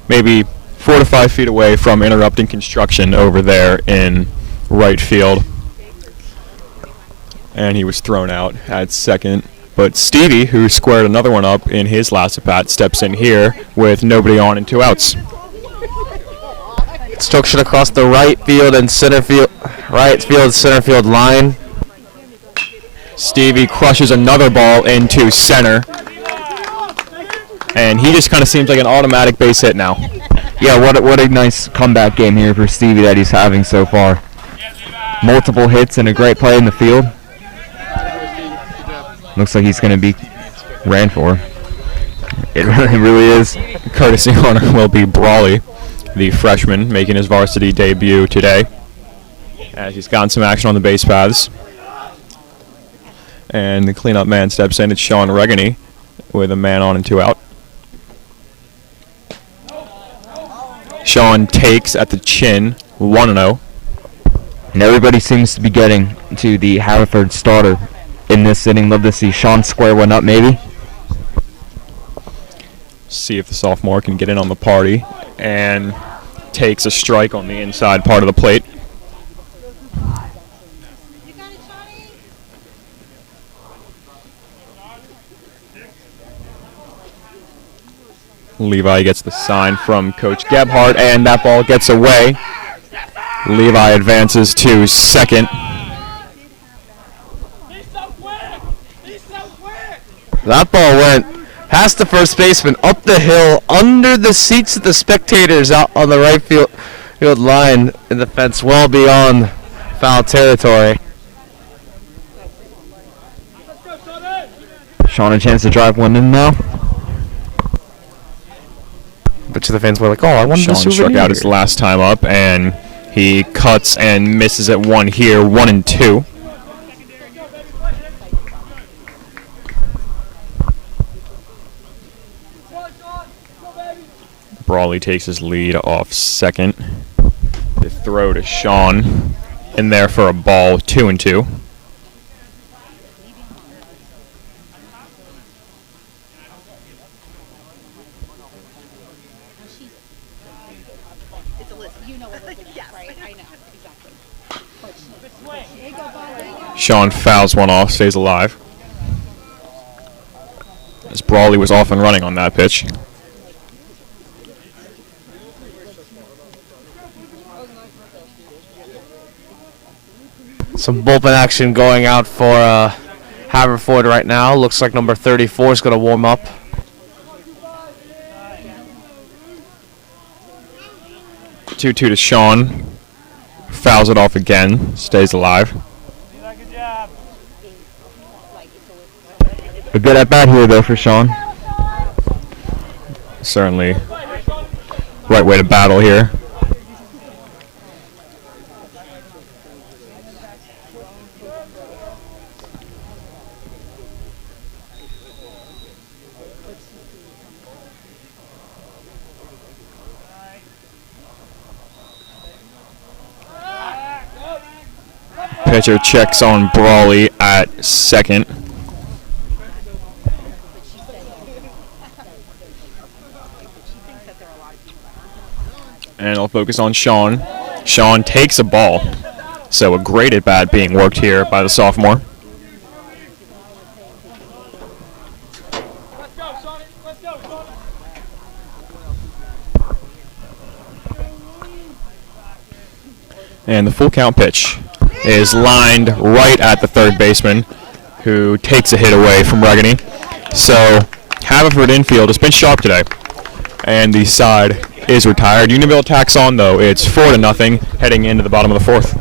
maybe 4 to 5 feet away from interrupting construction over there in right field. And he was thrown out at second. But Stevie, who squared another one up in his last at-bat, steps in here with nobody on and 2 outs. Instruction across the right field and center field line. Stevie crushes another ball into center. And he just kind of seems like an automatic base hit now. Yeah, what a nice comeback game here for Stevie that he's having so far. Multiple hits and a great play in the field. Looks like he's going to be ran for. It really is. Courtesy honor will be Brawley, the freshman, making his varsity debut today, as he's gotten some action on the base paths. And the cleanup man steps in. It's Sean Regany with a man on and 2 out. Sean takes at the chin, 1-0. And everybody seems to be getting to the Haverford starter in this inning. Love to see Sean square one up, maybe. See if the sophomore can get in on the party, and takes a strike on the inside part of the plate. Levi gets the sign from Coach Gebhardt, and that ball gets away. Levi advances to second. That ball went past the first baseman, up the hill, under the seats of the spectators out on the right field line in the fence, well beyond foul territory. Sean a chance to drive one in now. But to the fans were like, oh, I wanted Sean to souvenir. struck out his last time up, and he cuts and misses at 1 here, 1-2. Brawley takes his lead off second. The throw to Sean in there for a ball, 2-2. Sean fouls one off, stays alive. As Brawley was off and running on that pitch. Some bullpen action going out for Haverford right now. Looks like number 34 is going to warm up. Two to Sean. Fouls it off again, stays alive. A good at bat here though for Sean. Certainly right way to battle here. Pitcher checks on Brawley at second. And I'll focus on Sean. Sean takes a ball. So a great at bat being worked here by the sophomore. And the full count pitch is lined right at the third baseman, who takes a hit away from Regany. So Haverford infield has been sharp today, and the side is retired. Unionville tacks on though. It's 4-0 heading into the bottom of the fourth.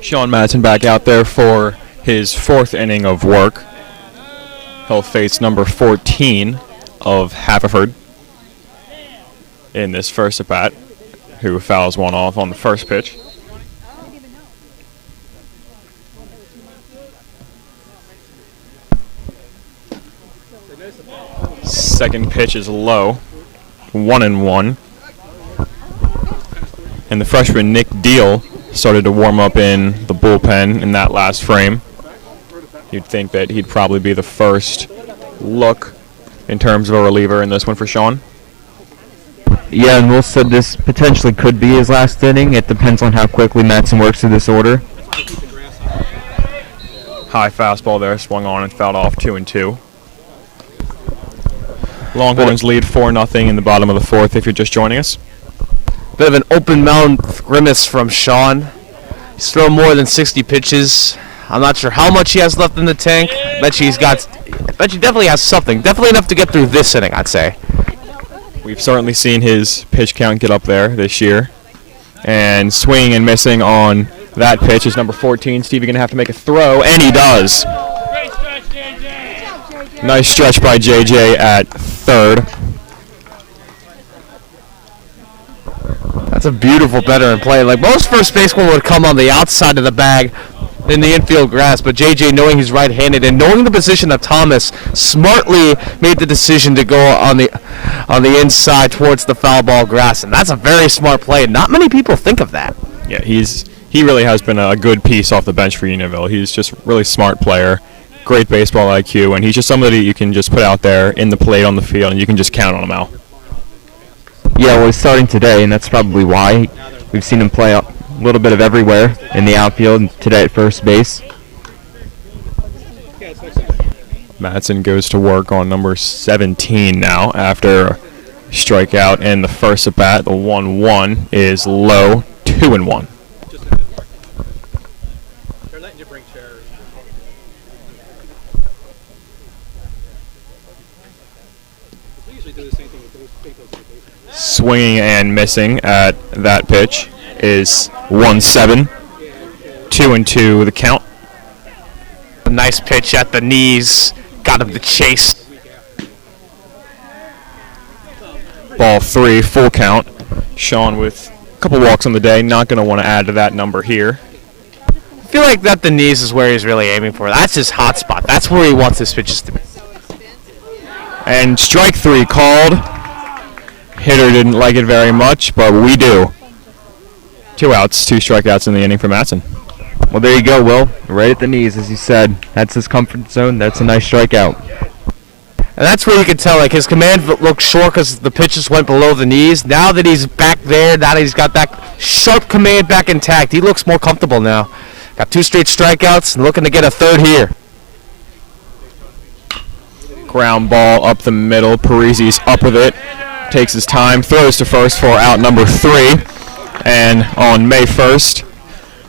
Sean Madsen back out there for his 4th inning of work. He'll face number 14 of Haverford in this first at bat, who fouls one off on the first pitch. Second pitch is low, 1-1. And the freshman Nick Deal started to warm up in the bullpen in that last frame. You'd think that he'd probably be the first look in terms of a reliever in this one for Sean. Yeah, and Will said this potentially could be his last inning. It depends on how quickly Madsen works through this order. High fastball there, swung on and fouled off 2-2. Longhorns lead 4-0 in the bottom of the 4th if you're just joining us. Bit of an open mouth grimace from Sean. He's thrown more than 60 pitches. I'm not sure how much he has left in the tank. Bet you definitely has something. Definitely enough to get through this inning, I'd say. We've certainly seen his pitch count get up there this year. And swinging and missing on that pitch is number 14. Stevie going to have to make a throw, and he does. Nice stretch by JJ at third. That's a beautiful veteran play. Like most first basemen would come on the outside of the bag in the infield grass, but JJ, knowing he's right-handed and knowing the position of Thomas, smartly made the decision to go on the inside towards the foul ball grass, and that's a very smart play. Not many people think of that. Yeah, he really has been a good piece off the bench for Unionville. He's just a really smart player, great baseball IQ, and he's just somebody you can just put out there in the plate on the field, and you can just count on him out. Yeah, well, he's starting today, and that's probably why. We've seen him play a little bit of everywhere in the outfield and today at first base. Madsen goes to work on number 17 now after a strikeout in the first at bat. The 1-1 is low, 2-1. Swinging and missing at that pitch is 1-7. 2-2 the count. A nice pitch at the knees. Got him to chase. Ball 3, full count. Sean with a couple walks on the day. Not going to want to add to that number here. I feel like that the knees is where he's really aiming for. That's his hot spot. That's where he wants his pitches to be. And strike 3 called. Hitter didn't like it very much, but we do. 2 outs, 2 strikeouts in the inning for Madsen. Well, there you go, Will. Right at the knees, as you said. That's his comfort zone. That's a nice strikeout. And that's where you can tell, like, his command looked short because the pitches went below the knees. Now that he's back there, now that he's got that sharp command back intact, he looks more comfortable now. Got 2 straight strikeouts and looking to get a 3rd here. Ground ball up the middle. Parisi's up with it. Takes his time, throws to first for out number 3. And on May 1st,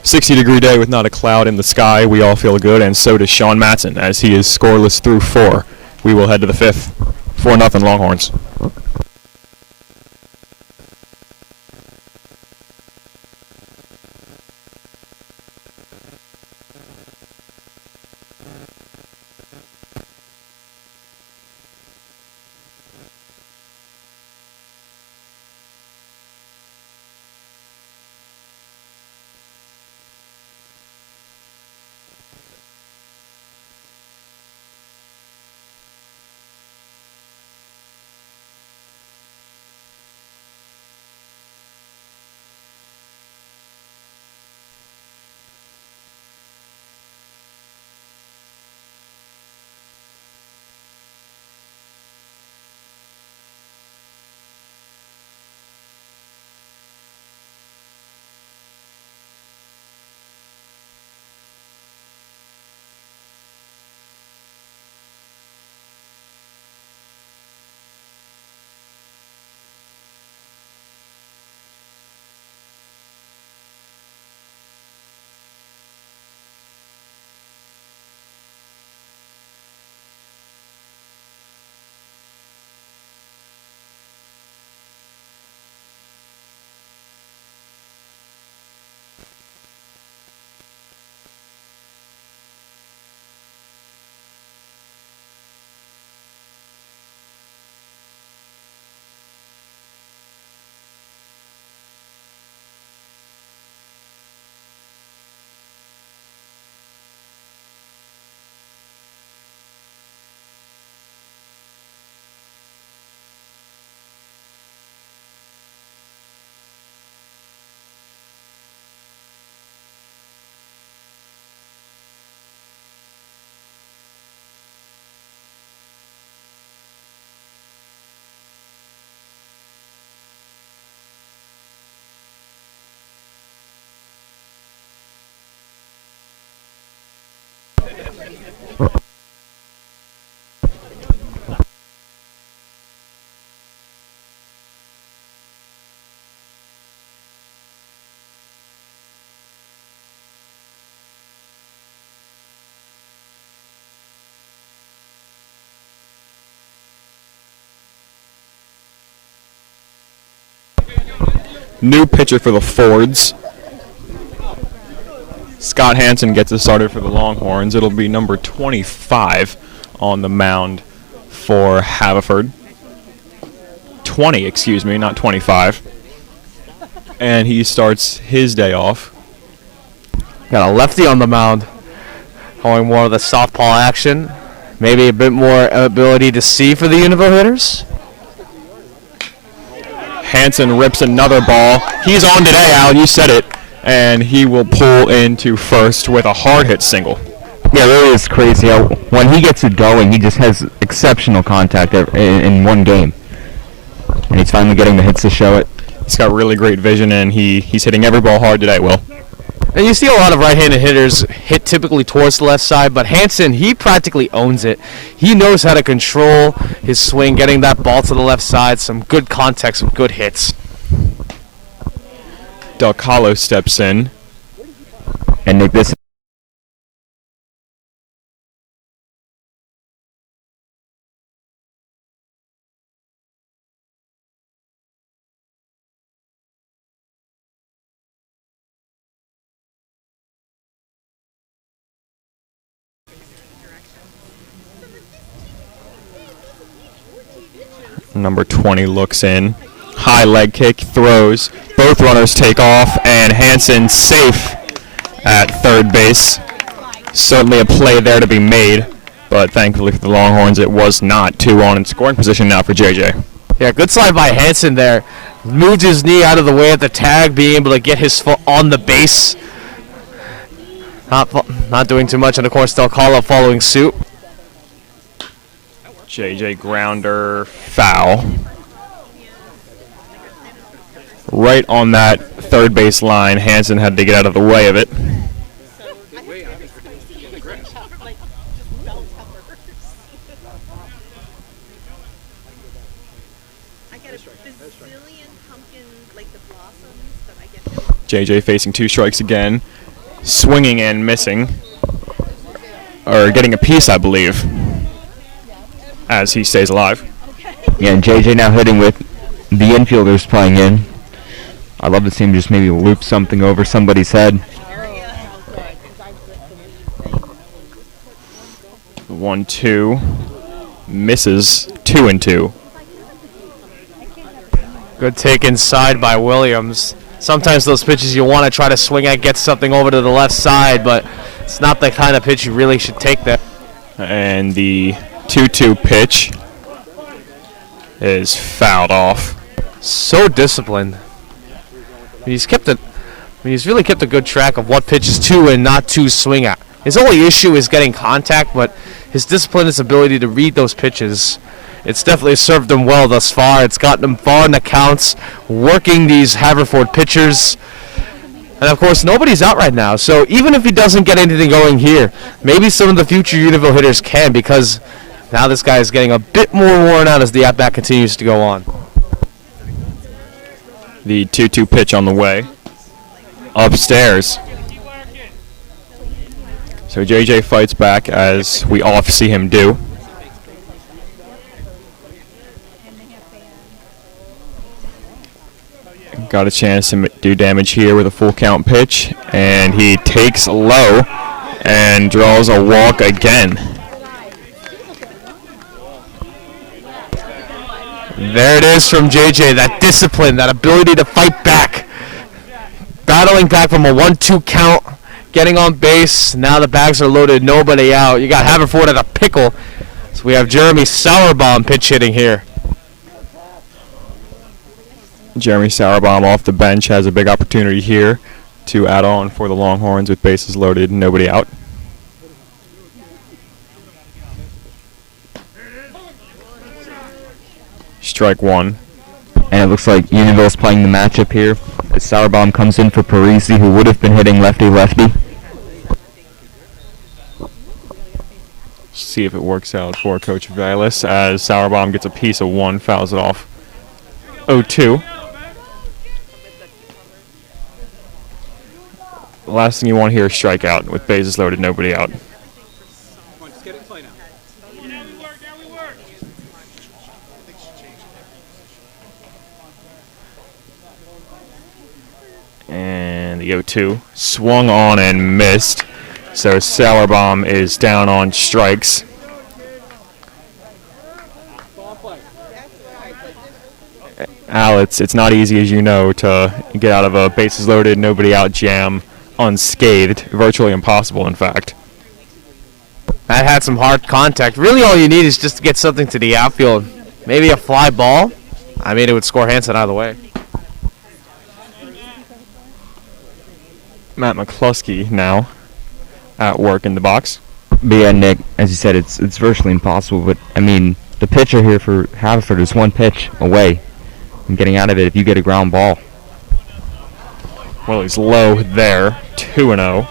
60-degree day with not a cloud in the sky, we all feel good, and so does Sean Madsen, as he is scoreless through 4. We will head to the 5th. 4-0 Longhorns. new pitcher for the Fords. Scott Hansen gets it started for the Longhorns. It'll be number 25 on the mound for Haverford. 20, excuse me, not 25. And he starts his day off. Got a lefty on the mound. Calling more of the softball action. Maybe a bit more ability to see for the Unionville hitters. Hansen rips another ball. He's on today, Al, you said it. And he will pull into first with a hard hit single. Yeah, it really is crazy how when he gets it going, he just has exceptional contact in one game. And he's finally getting the hits to show it. He's got really great vision, and he's hitting every ball hard today, Will. And you see a lot of right-handed hitters hit typically towards the left side, but Hansen, he practically owns it. He knows how to control his swing, getting that ball to the left side, some good contact, some good hits. Del Calo steps in. And Nick, this Number 20 looks in. High leg kick, throws. Both runners take off, and Hansen safe at third base. Certainly a play there to be made, but thankfully for the Longhorns, it was not. 2 on in scoring position now for JJ. Yeah, good slide by Hansen there. Moved his knee out of the way at the tag, being able to get his foot on the base. Not doing too much, and of course, Del Calo following suit. JJ grounder, foul. Right on that third base line, Hansen had to get out of the way of it. JJ facing 2 strikes again, swinging and missing, or getting a piece, I believe, as he stays alive. Yeah, and JJ now hitting with the infielders playing in. I'd love to see him just maybe loop something over somebody's head. 1-2, misses. 2-2. Good take inside by Williams. Sometimes those pitches you want to try to swing at, get something over to the left side, but it's not the kind of pitch you really should take there. And the 2-2 pitch is fouled off. So disciplined. He's really kept a good track of what pitches to and not to swing at. His only issue is getting contact, but his discipline, his ability to read those pitches, it's definitely served him well thus far. It's gotten him far in the counts, working these Haverford pitchers. And of course, nobody's out right now, so even if he doesn't get anything going here, maybe some of the future Unionville hitters can, because now this guy is getting a bit more worn out as the at-bat continues to go on. The 2-2 pitch on the way. Upstairs. So JJ fights back, as we often see him do. Got a chance to do damage here with a full count pitch, and he takes low and draws a walk again. There it is from JJ, that discipline, that ability to fight back. Battling back from a 1-2 count, getting on base. Now the bags are loaded, nobody out. You got Haverford at a pickle. So we have Jeremy Sauerbaum pitch hitting here. Jeremy Sauerbaum off the bench has a big opportunity here to add on for the Longhorns with bases loaded, nobody out. Strike 1. And it looks like Unionville's playing the matchup here as Sauerbaum comes in for Parisi, who would have been hitting lefty-lefty. See if it works out for Coach Vilas as Sauerbaum gets a piece of 1, fouls it off. 0-2. Last thing you want here is strikeout with bases loaded, nobody out. And the 0-2 swung on and missed. So Sauerbaum is down on strikes. Al, it's not easy, as you know, to get out of a bases loaded, nobody out jam unscathed. Virtually impossible, in fact. That had some hard contact. Really, all you need is just to get something to the outfield. Maybe a fly ball. I mean, it would score Hansen out of the way. Matt McCluskey now at work in the box. But yeah, Nick, as you said, it's virtually impossible. But I mean, the pitcher here for Haverford is one pitch away from getting out of it if you get a ground ball. Well, he's low there, 2-0.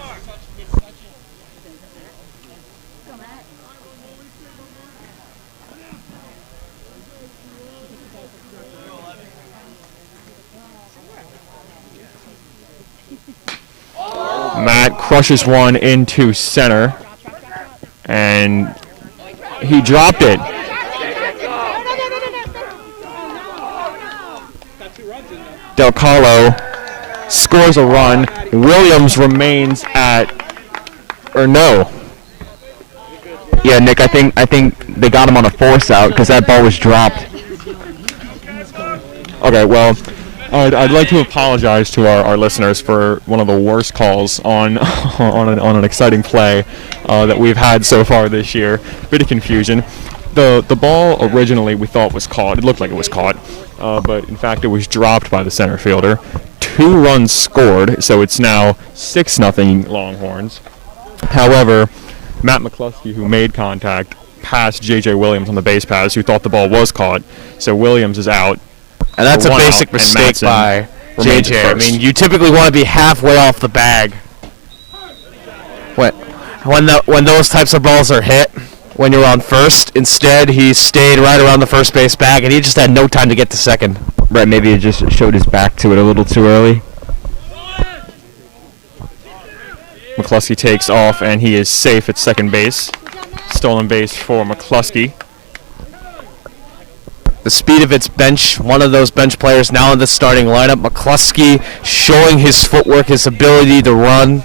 Matt crushes one into center, and he dropped it. Del Calo scores a run. Williams remains at, or no. Yeah, Nick, I think they got him on a force out because that ball was dropped. Okay, well, I'd like to apologize to our listeners for one of the worst calls on on an exciting play that we've had so far this year. Bit of confusion. The ball originally we thought was caught. It looked like it was caught, but in fact it was dropped by the center fielder. 2 runs scored, so it's now 6-0 Longhorns. However, Matt McCluskey, who made contact, passed J.J. Williams on the base pass, who thought the ball was caught. So Williams is out. And that's a One basic out, and mistake Madsen by remains JJ. at I first. mean, you typically want to be halfway off the bag. When those types of balls are hit, when you're on first, instead he stayed right around the first base bag, and he just had no time to get to second. Right, maybe it just showed his back to it a little too early. McCluskey takes off, and he is safe at second base. Stolen base for McCluskey. The speed of its bench, one of those bench players now in the starting lineup. McCluskey showing his footwork, his ability to run.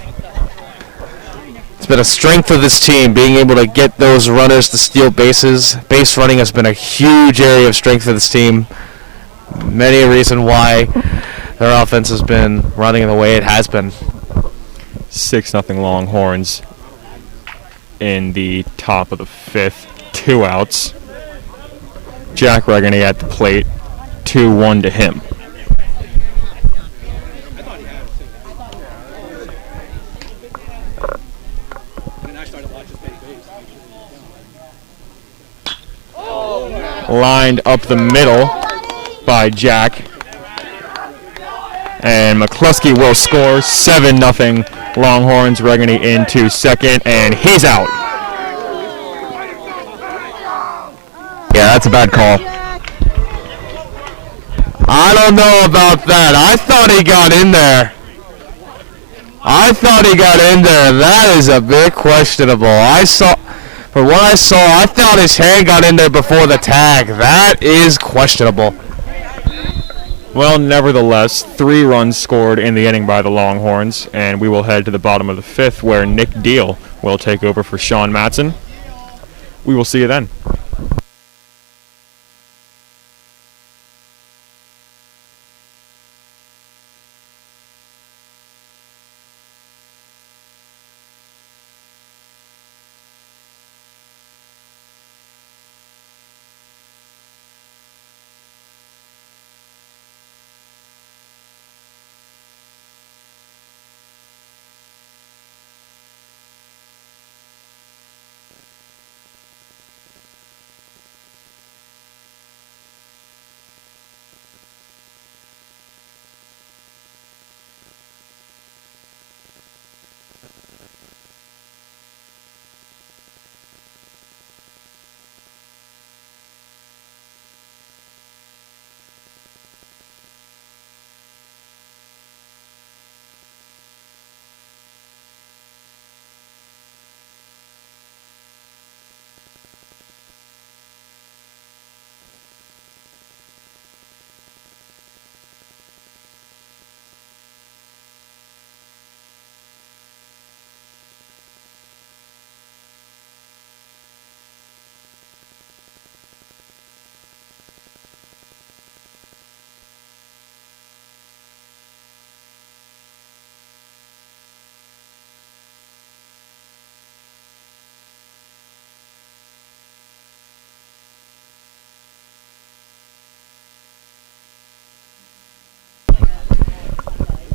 It's been a strength of this team, being able to get those runners to steal bases. Base running has been a huge area of strength for this team. Many a reason why their offense has been running the way it has been. 6-0 Longhorns in the top of the 5th. 2 outs. Jack Regany at the plate. 2-1 to him. Lined up the middle by Jack. And McCluskey will score. 7-0 Longhorns. Regany into second, and he's out. Yeah, that's a bad call. I don't know about that. I thought he got in there. That is a bit questionable. From what I saw, I thought his hand got in there before the tag. That is questionable. Well, nevertheless, 3 runs scored in the inning by the Longhorns, and we will head to the bottom of the 5th, where Nick Deal will take over for Sean Madsen. We will see you then.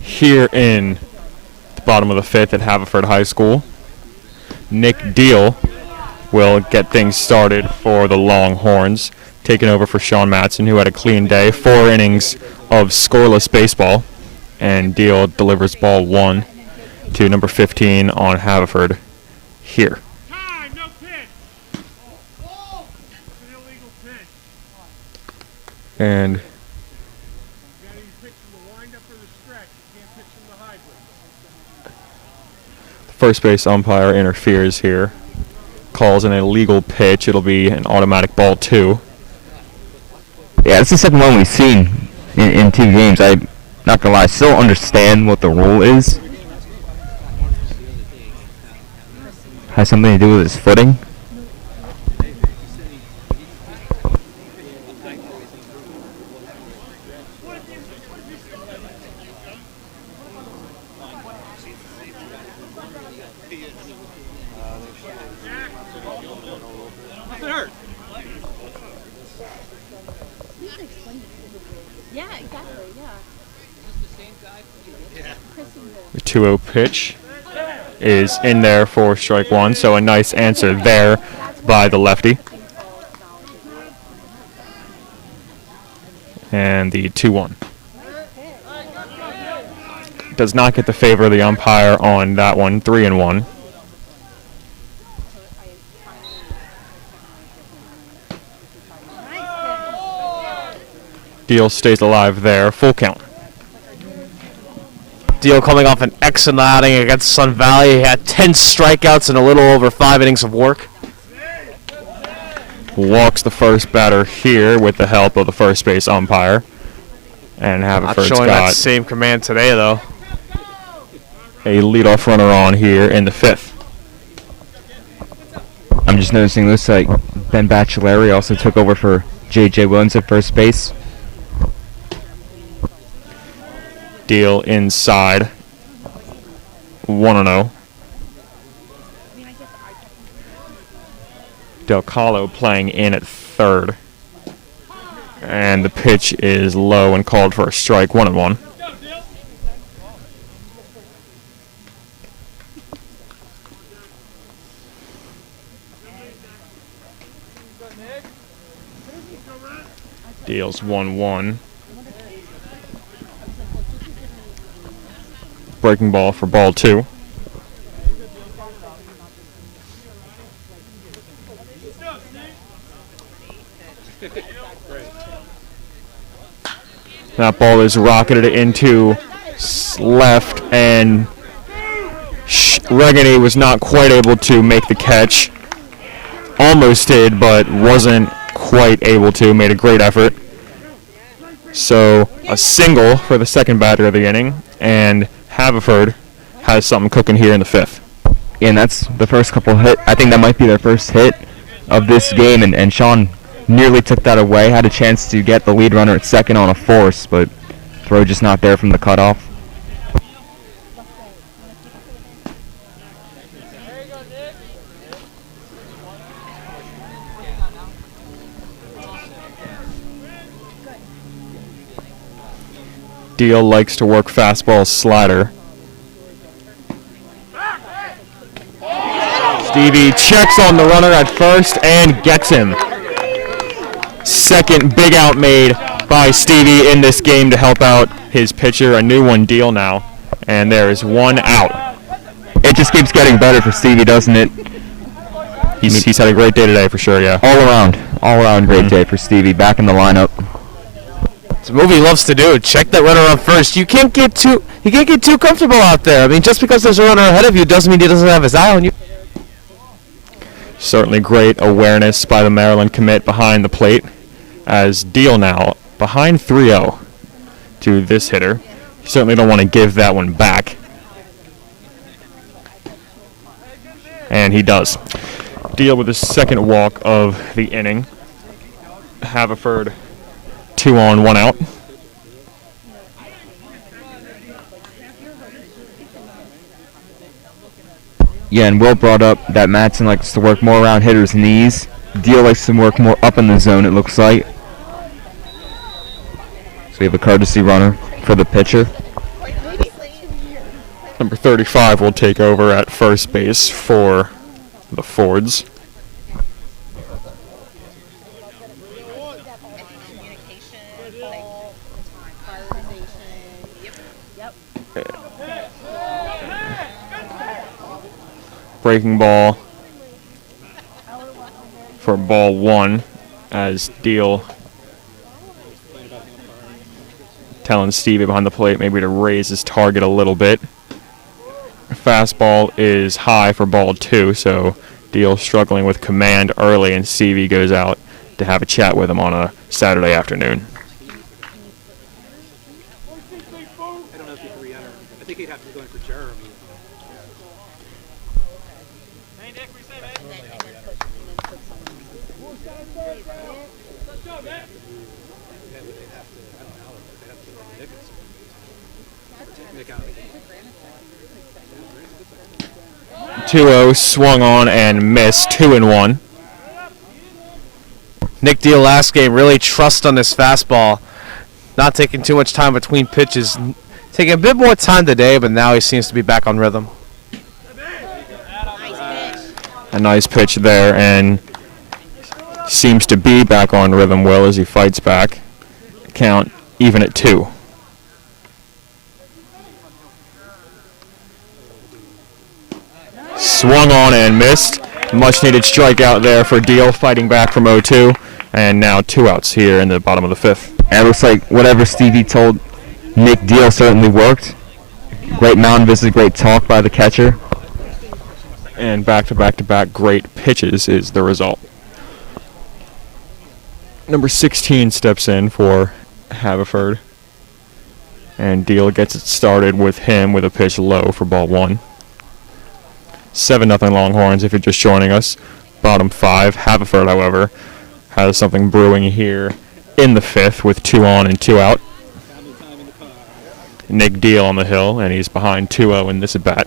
here in the bottom of the fifth at Haverford High School. Nick Deal will get things started for the Longhorns, taking over for Sean Matson, who had a clean day. 4 innings of scoreless baseball, and Deal delivers ball 1 to number 15 on Haverford here. Time, no pitch. It's an illegal pitch. And You gotta either pitch from the windup or the stretch. You can't pitch from the hybrid. the first base umpire interferes here, calls an illegal pitch. It'll be an automatic ball 2. Yeah, it's the second one we've seen in 2 games. I'm not gonna lie, I still understand what the rule is. Has something to do with his footing. Nothing hurt. Yeah, exactly, yeah. The 2-0 pitch is in there for strike 1, so a nice answer there by the lefty. And the 2-1. Does not get the favor of the umpire on that one, 3-1. Deal stays alive there, full count. Deal coming off an excellent outing against Sun Valley. He had 10 strikeouts and a little over 5 innings of work. Walks the first batter here with the help of the first base umpire. And Not Haverford's showing that got same command today, though. a leadoff runner on here in the 5th. I'm just noticing this, like, Ben Bachelari also took over for J.J. Williams at first base. Deal inside. 1-0. Del Calo playing in at third. And the pitch is low and called for a strike, 1-1. Deals 1-1. Breaking ball for ball 2. That ball is rocketed into left, and Regany was not quite able to make the catch. Almost did, but wasn't quite able to. Made a great effort. So a single for the second batter of the inning, and Haverford has something cooking here in the 5th. And that's the first couple hit. I think that might be their first hit of this game, and Sean nearly took that away. Had a chance to get the lead runner at second on a force, but throw just not there from the cutoff. Deal likes to work fastball slider. Stevie checks on the runner at first and gets him. Second big out made by Stevie in this game to help out his pitcher. A new one, Deal now. And there is 1 out. It just keeps getting better for Stevie, doesn't it? He's had a great day today for sure, yeah. All around great day for Stevie. Back in the lineup. It's a move he loves to do. Check that runner on first. You can't get too comfortable out there. I mean, just because there's a runner ahead of you doesn't mean he doesn't have his eye on you. Certainly great awareness by the Maryland commit behind the plate, as Deal now behind 3-0 to this hitter. You certainly don't want to give that one back. And he does. Deal with his second walk of the inning. Haverford 2 on, 1 out. Yeah, and Will brought up that Matson likes to work more around hitters' knees. Deal likes to work more up in the zone, it looks like. So we have a courtesy runner for the pitcher. Number 35 will take over at first base for the Fords. Breaking ball for ball 1 as Deal telling Stevie behind the plate maybe to raise his target a little bit. Fastball is high for ball 2, so Deal struggling with command early, and Stevie goes out to have a chat with him on a Saturday afternoon. I don't know if he'd re-enter. I think he'd have to be going for Jeremy. Nick out. 2-0 swung on and missed, 2-1. Nick Deal last game really trust on this fastball, not taking too much time between pitches, taking a bit more time today, but now he seems to be back on rhythm. A nice pitch there, and seems to be back on rhythm, Will, as he fights back. Count even at 2. Swung on and missed. Much needed strikeout there for Deal, fighting back from 0-2, and now 2 outs here in the bottom of the 5th. And it looks like whatever Stevie told Nick Deal certainly worked. Great mound visit, great talk by the catcher. And back-to-back-to-back great pitches is the result. Number 16 steps in for Haverford, and Deal gets it started with him with a pitch low for ball 1. 7-0 Longhorns if you're just joining us. Bottom 5. Haverford, however, has something brewing here in the 5th with 2 on and 2 out. Nick Deal on the hill, and he's behind 2-0 in this at-bat.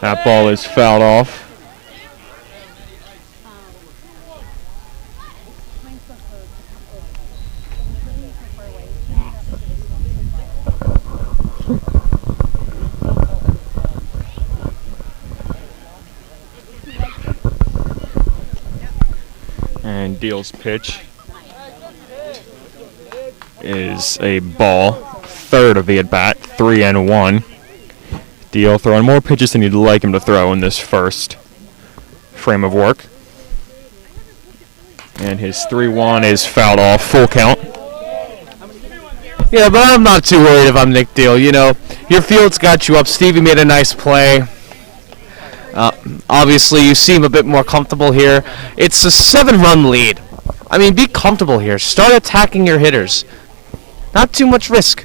That ball is fouled off. And Deal's pitch is a ball. Third of the at-bat, 3-1. Deal throwing more pitches than you'd like him to throw in this first frame of work. And his 3-1 is fouled off, full count. Yeah, but I'm not too worried if I'm Nick Deal. You know, your field's got you up. Stevie made a nice play. Obviously, you seem a bit more comfortable here. It's a 7-run lead. I mean, be comfortable here. Start attacking your hitters. Not too much risk.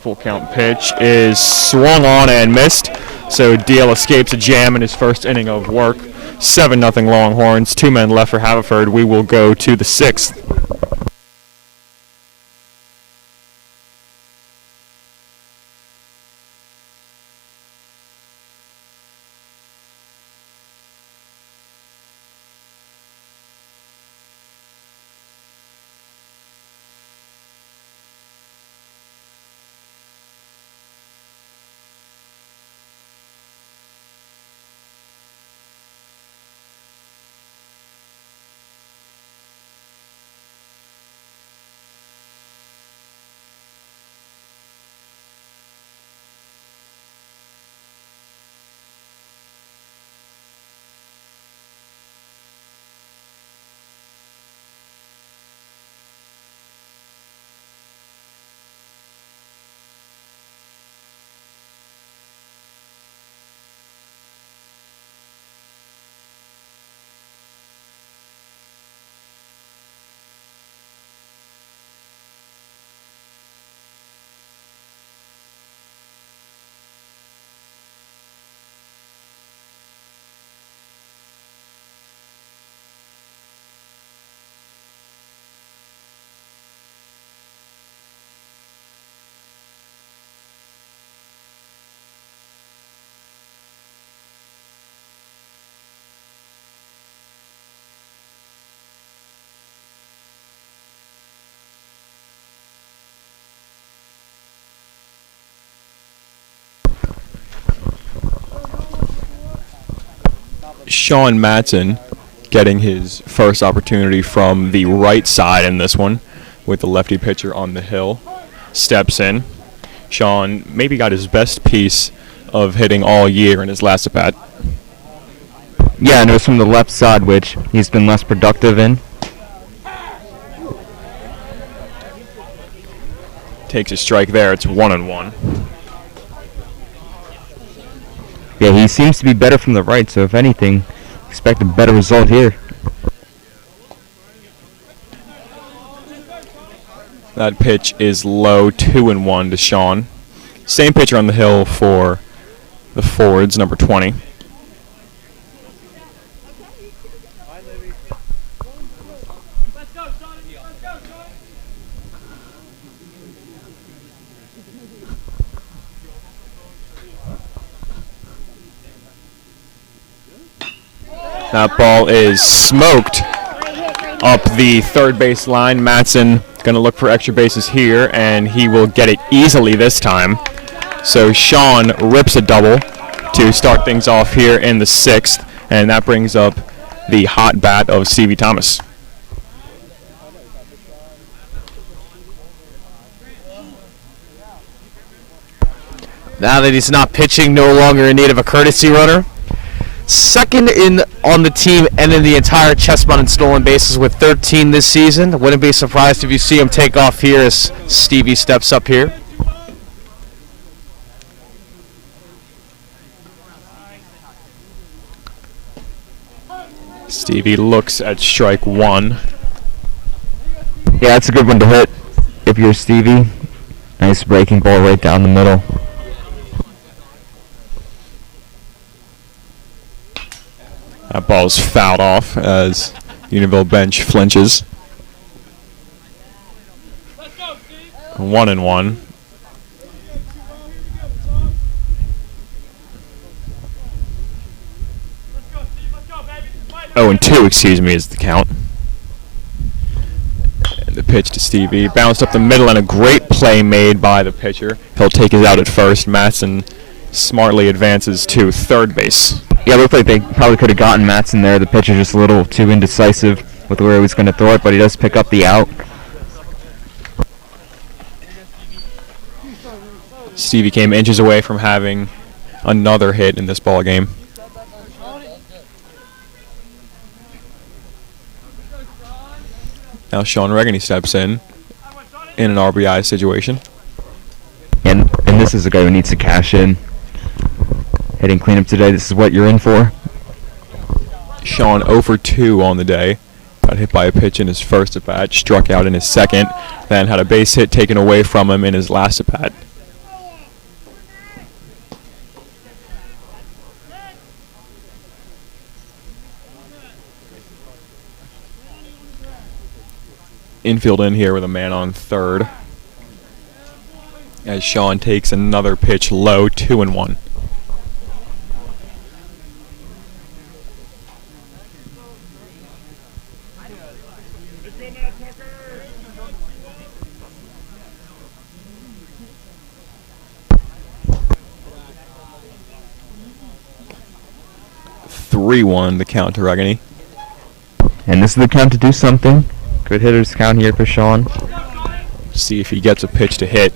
Full count pitch is swung on and missed. So Deal escapes a jam in his first inning of work. 7-0 Longhorns. 2 men left for Haverford. We will go to the 6th. Sean Matson getting his first opportunity from the right side in this one with the lefty pitcher on the hill. Steps in. Sean maybe got his best piece of hitting all year in his last at bat. Yeah, and it was from the left side, which he's been less productive in. Takes a strike there. It's 1-1. Yeah, he seems to be better from the right, so if anything, expect a better result here. That pitch is low, 2-1 to Sean. Same pitcher on the hill for the Fords, number 20. That ball is smoked up the third base line. Matson going to look for extra bases here, and he will get it easily this time. So Sean rips a double to start things off here in the sixth, and that brings up the hot bat of Stevie Thomas. Now that he's not pitching, no longer in need of a courtesy runner. Second on the team and in the entire Chestnut and stolen bases with 13 this season. Wouldn't be surprised if you see him take off here as Stevie steps up here. Stevie looks at strike one. Yeah, that's a good one to hit if you're Stevie. Nice breaking ball right down the middle. That ball's fouled off as Unionville bench flinches. 1-1. 0-2, excuse me, is the count. And the pitch to Stevie. Bounced up the middle and a great play made by the pitcher. He'll take his out at first. Matson smartly advances to third base. Yeah, it looked like they probably could have gotten Matson there. The pitcher just a little too indecisive with where he was going to throw it, but he does pick up the out. Stevie came inches away from having another hit in this ball game. Now Sean Regany steps in an RBI situation. And this is a guy who needs to cash in. Hitting cleanup today, this is what you're in for. Sean 0 for 2 on the day. Got hit by a pitch in his first at bat, struck out in his second, then had a base hit taken away from him in his last at bat. Infield in here with a man on third. As Sean takes another pitch low, 2-1. (3-1) the count to Regany. And this is the count to do something. Good hitters count here for Sean. See if he gets a pitch to hit.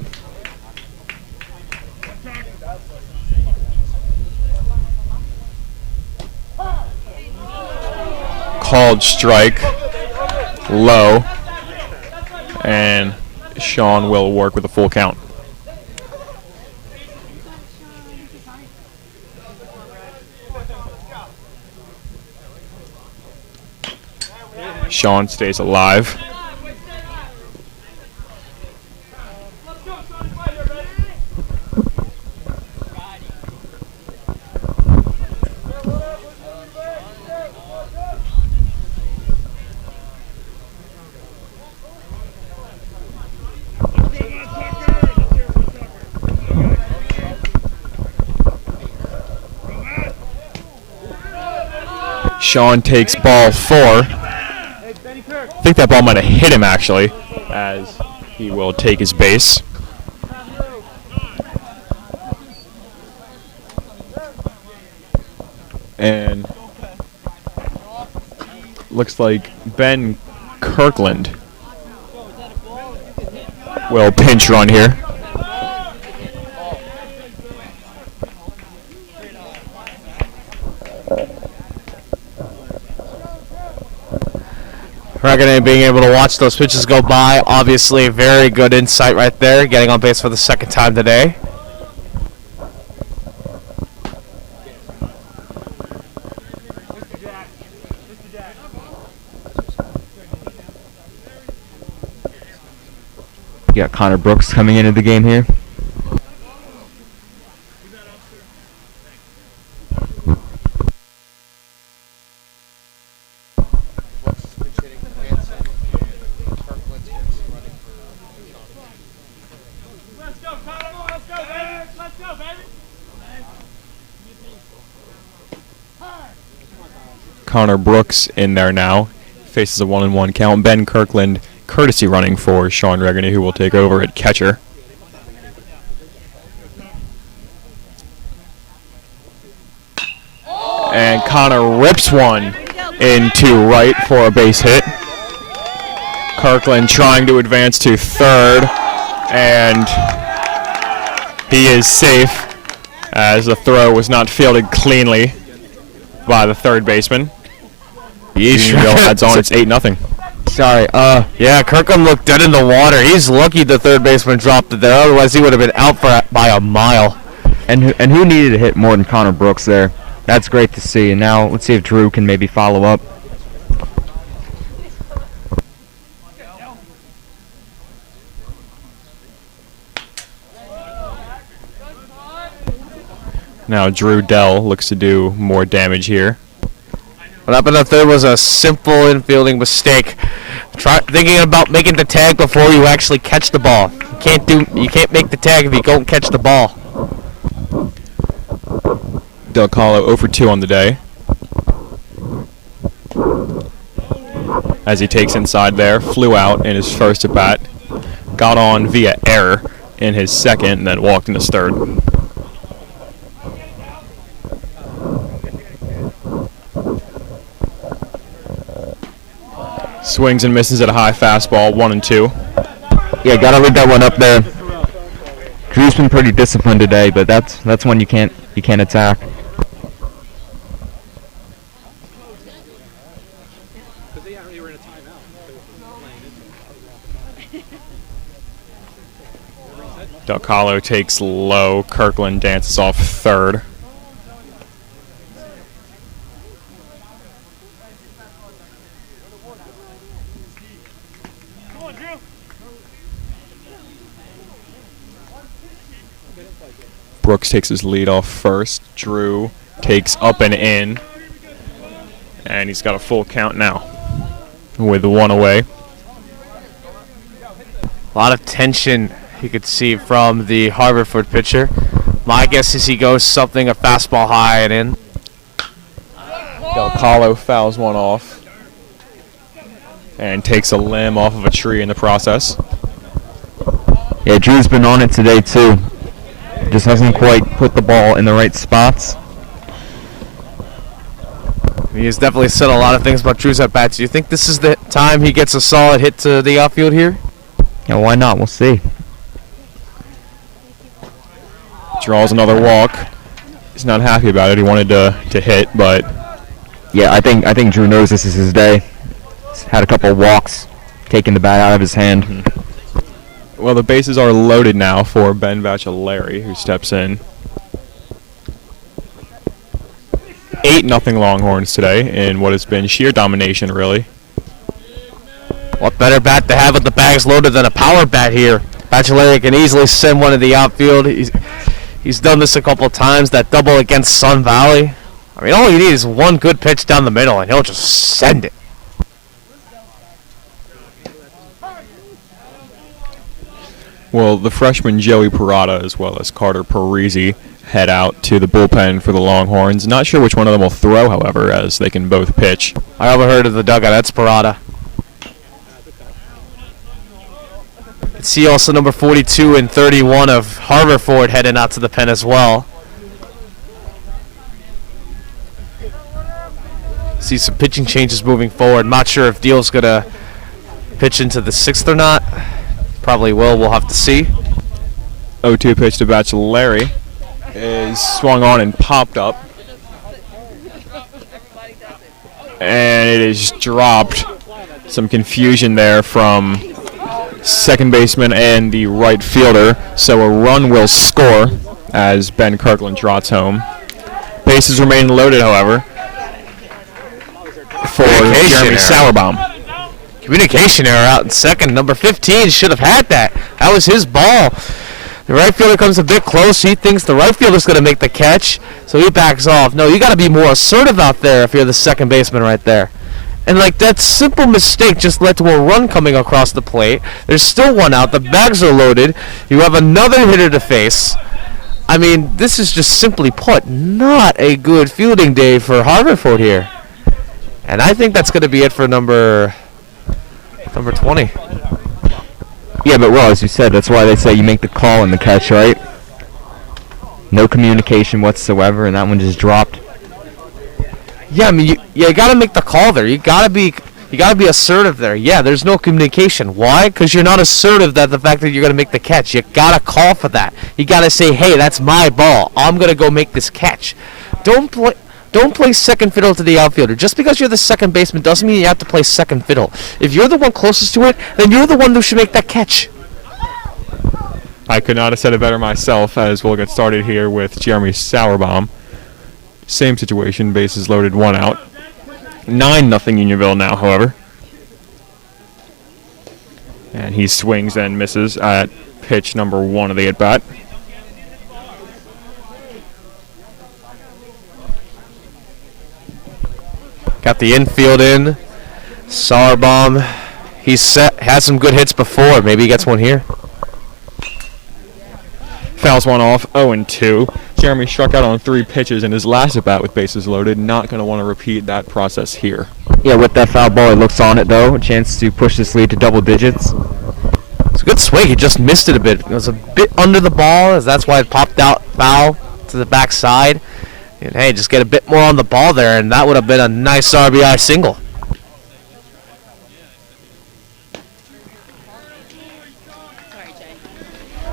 Called strike, low, and Sean will work with a full count. Sean stays alive. Sean takes ball 4. I think that ball might have hit him actually, as he will take his base. And looks like Ben Kirkland will pinch run here. Regan being able to watch those pitches go by, obviously very good insight right there, getting on base for the second time today. You got Connor Brooks coming into the game here. Let's go, Connor. Let's go, baby. Let's go, baby. Connor Brooks in there now. Faces a 1-1 count. Ben Kirkland courtesy running for Sean Regany, who will take over at catcher. And Connor rips one into right for a base hit. Kirkland trying to advance to third, and he is safe as the throw was not fielded cleanly by the third baseman. Unionville adds on. It's 8-0. Sorry, Yeah, Kirkham looked dead in the water. He's lucky the third baseman dropped it there. Otherwise, he would have been out by a mile. and who needed to hit more than Connor Brooks there? That's great to see. And now let's see if Drew can maybe follow up. Now Drew Dell looks to do more damage here. What happened up there was a simple infielding mistake. Try thinking about making the tag before you actually catch the ball. You can't make the tag if you don't catch the ball. Del Colo 0 for 2 on the day. As he takes inside there, flew out in his first at bat, got on via error in his second, and then walked in his third. Swings and misses at a high fastball, 1-2. Yeah, gotta leave that one up there. Drew's been pretty disciplined today, but that's one you can't attack. Because they were in a timeout. Del Colo takes low. Kirkland dances off third. Brooks takes his lead off first. Drew takes up and in. And he's got a full count now with one away. A lot of tension you could see from the Haverford pitcher. My guess is he goes something a fastball high and in. Del Colo fouls one off and takes a limb off of a tree in the process. Yeah, Drew's been on it today too. Just hasn't quite put the ball in the right spots. He has definitely said a lot of things about Drew's at bats. Do you think this is the time he gets a solid hit to the outfield here? Yeah, why not? We'll see. Draws another walk. He's not happy about it. He wanted to hit, but Yeah, I think Drew knows this is his day. He's had a couple of walks, taking the bat out of his hand. well, the bases are loaded now for Ben Bachelari, who steps in. 8-0 Longhorns today in what has been sheer domination, really. What better bat to have with the bags loaded than a power bat here? Bachelari can easily send one to the outfield. He's done this a couple times, that double against Sun Valley. I mean, all you need is one good pitch down the middle, and he'll just send it. Well, the freshman Joey Parada as well as Carter Parisi head out to the bullpen for the Longhorns. Not sure which one of them will throw, however, as they can both pitch. I overheard of the dugout. That's Parada. See also number 42 and 31 of Haverford heading out to the pen as well. see some pitching changes moving forward. Not sure if Deal's going to pitch into the 6th or not. Probably will. We'll have to see. 0-2 pitch to Bachelari is swung on and popped up. And it is dropped. Some confusion there from second baseman and the right fielder. So a run will score as Ben Kirkland trots home. Bases remain loaded, however, for Jeremy Sauerbaum. Communication error out in second. Number 15 should have had that. That was his ball. The right fielder comes a bit close. He thinks the right fielder's going to make the catch, so he backs off. No, you got to be more assertive out there if you're the second baseman right there. And like that simple mistake just led to a run coming across the plate. There's still one out. The bags are loaded. You have another hitter to face. I mean, this is just simply put not a good fielding day for Haverford here. And I think that's going to be it for number 20. Yeah, but well, as you said, that's why they say you make the call and the catch, right? No communication whatsoever, and that one just dropped. Yeah, I mean, you got to make the call there. You got to be assertive there. Yeah, there's no communication. Why? Because you're not assertive that the fact that you're going to make the catch. You got to call for that. You got to say, hey, that's my ball. I'm going to go make this catch. Don't play second fiddle to the outfielder. Just because you're the second baseman doesn't mean you have to play second fiddle. If you're the one closest to it, then you're the one who should make that catch. I could not have said it better myself, as we'll get started here with Jeremy Sauerbaum. Same situation, bases loaded, one out. 9-0 Unionville now, however. And he swings and misses at pitch number 1 of the at-bat. Got the infield in. Sauerbaum, he's had some good hits before. Maybe he gets one here. Fouls one off, 0-2. Jeremy struck out on 3 pitches in his last at-bat with bases loaded. Not going to want to repeat that process here. Yeah, with that foul ball, he looks on it, though. A chance to push this lead to double digits. It's a good swing. He just missed it a bit. It was a bit under the ball, as that's why it popped out foul to the backside. And hey, just get a bit more on the ball there, and that would have been a nice RBI single.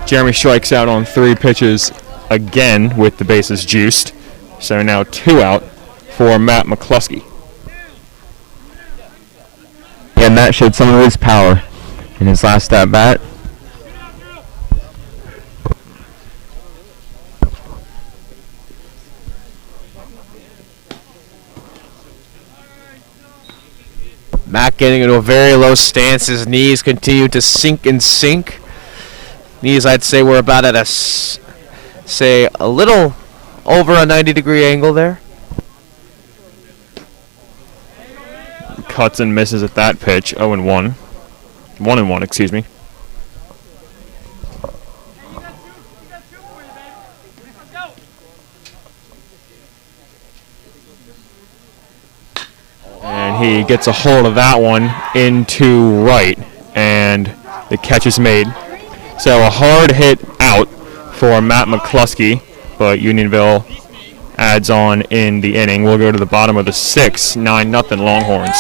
Jeremy strikes out on 3 pitches again with the bases juiced. So now 2 out for Matt McCluskey. Yeah, Matt showed some of his power in his last at-bat. Matt getting into a very low stance. His knees continue to sink and sink. Knees, I'd say, we're about at a little over a 90-degree angle there. Cuts and misses at that pitch, 0-1. 1-1, excuse me. And he gets a hold of that one into right, and the catch is made. So a hard hit out for Matt McCluskey, but Unionville adds on in the inning. We'll go to the bottom of the 6th, 9-0 Longhorns.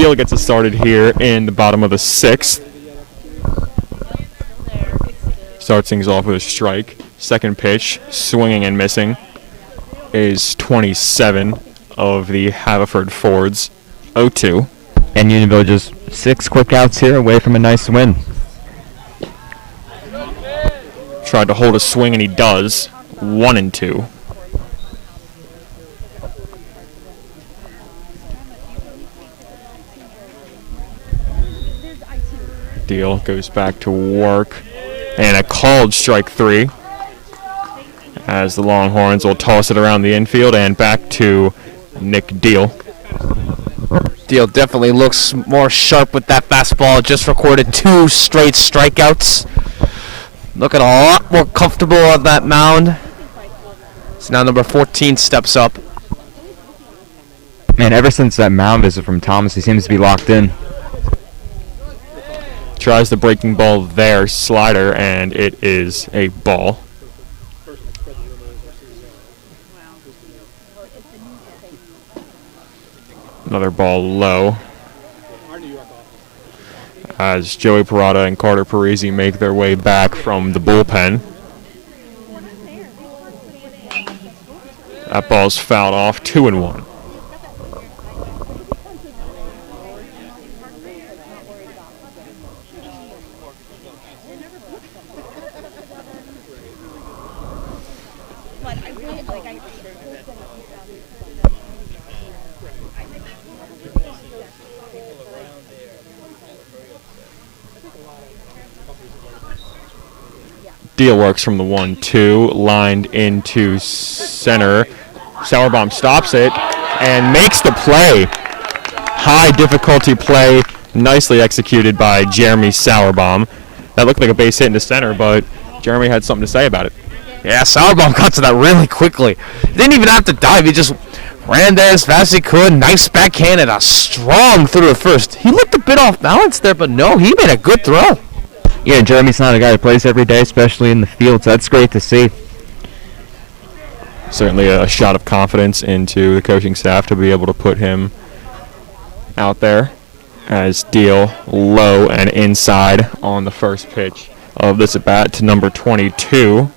Deal gets it started here in the bottom of the 6th. Starts things off with a strike. Second pitch, swinging and missing, is 27 of the Haverford Fords. 0-2. And Unionville just 6 quick outs here away from a nice win. Tried to hold a swing and he does. 1-2. Deal goes back to work. And a called strike 3. As the Longhorns will toss it around the infield and back to Nick Deal. Deal definitely looks more sharp with that fastball. Just recorded 2 straight strikeouts. Looking a lot more comfortable on that mound. So now number 14 steps up. Man, ever since that mound visit from Thomas, he seems to be locked in. Tries the breaking ball there, slider, and it is a ball. Another ball low. As Joey Parada and Carter Parisi make their way back from the bullpen. That ball's fouled off, 2-1. Deal works from the 1-2, lined into center. Sauerbaum stops it and makes the play. High difficulty play, nicely executed by Jeremy Sauerbaum. That looked like a base hit into center, but Jeremy had something to say about it. Yeah, Sauerbaum got to that really quickly. He didn't even have to dive. He just ran there as fast as he could. Nice backhand and a strong through to first. He looked a bit off balance there, but no, he made a good throw. Yeah, Jeremy's not a guy who plays every day, especially in the field, so that's great to see. Certainly a shot of confidence into the coaching staff to be able to put him out there. As Deal low and inside on the first pitch of this at bat to number 22.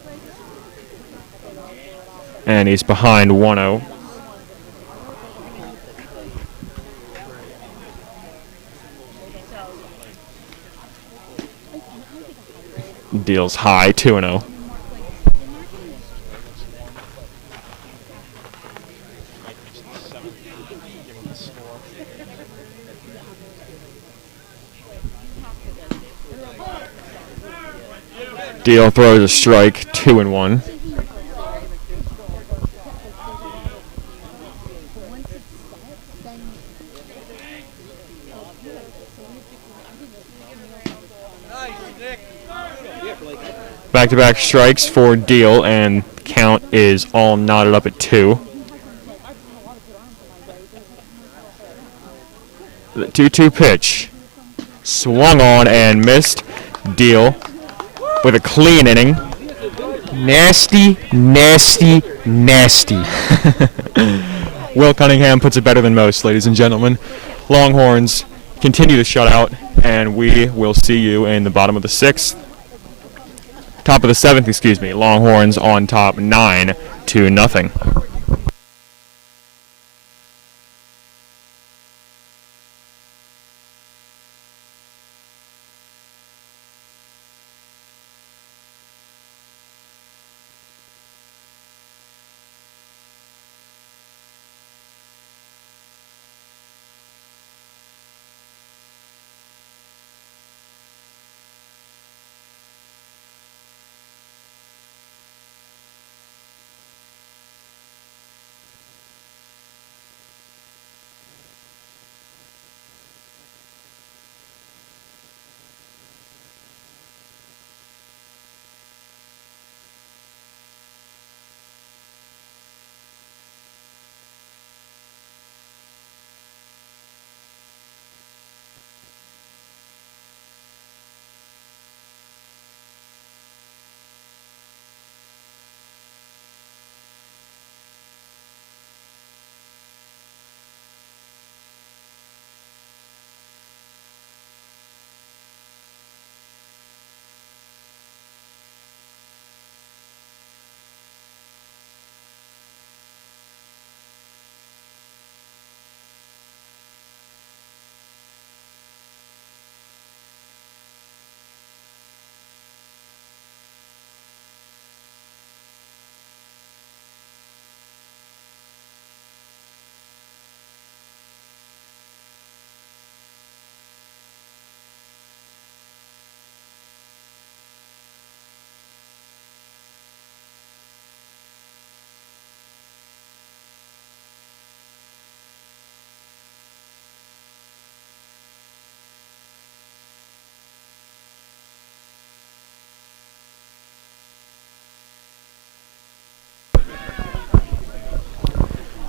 And he's behind 1-0. Deal's high, 2-0. Deal throws a strike, 2-1. Back-to-back strikes for Deal, and count is all knotted up at 2. The 2-2 pitch. Swung on and missed. Deal with a clean inning. Nasty, nasty, nasty. Will Cunningham puts it better than most, ladies and gentlemen. Longhorns continue to shut out, and we will see you in the bottom of the 6th. Top of the 7th, excuse me. Longhorns on top 9-0.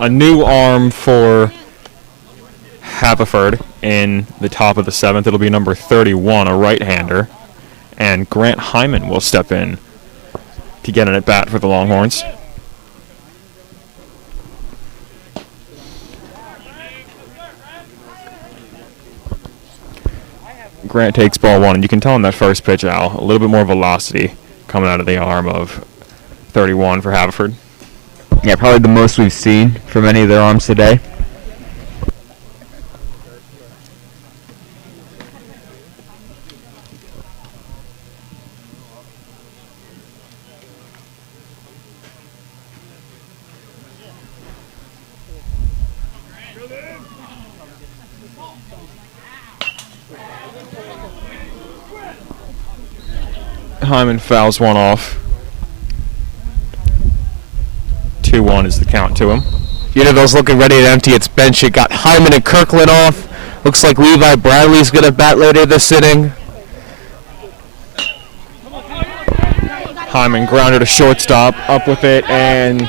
a new arm for Haverford in the top of the 7th. It'll be number 31, a right-hander. And Grant Hyman will step in to get an at-bat for the Longhorns. Grant takes ball 1, and you can tell in that first pitch, Al, a little bit more velocity coming out of the arm of 31 for Haverford. Yeah, probably the most we've seen from any of their arms today. Hyman fouls one off. 2-1 is the count to him. Unionville's looking ready to empty its bench. It got Hyman and Kirkland off. Looks like Levi Bradley's going to bat later this inning. Hyman grounded to shortstop, up with it, and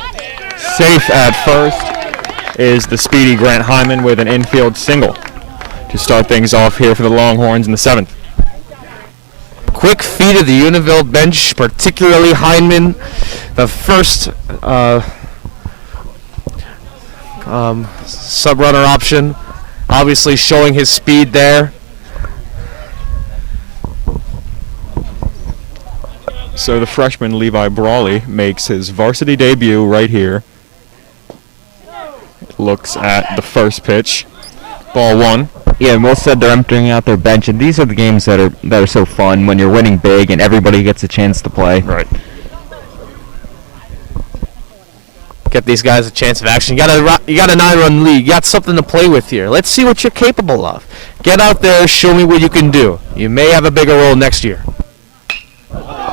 safe at first is the speedy Grant Hyman with an infield single to start things off here for the Longhorns in the 7th. Quick feed of the Unionville bench, particularly Hyman. The first sub-runner option, obviously showing his speed there. So the freshman Levi Brawley makes his varsity debut right here. Looks at the first pitch. Ball 1. Yeah, Will said they're emptying out their bench, and these are the games that are so fun when you're winning big and everybody gets a chance to play. Right. Get these guys a chance of action. You got a 9-run lead. You got something to play with here. Let's see what you're capable of. Get out there, show me what you can do. You may have a bigger role next year.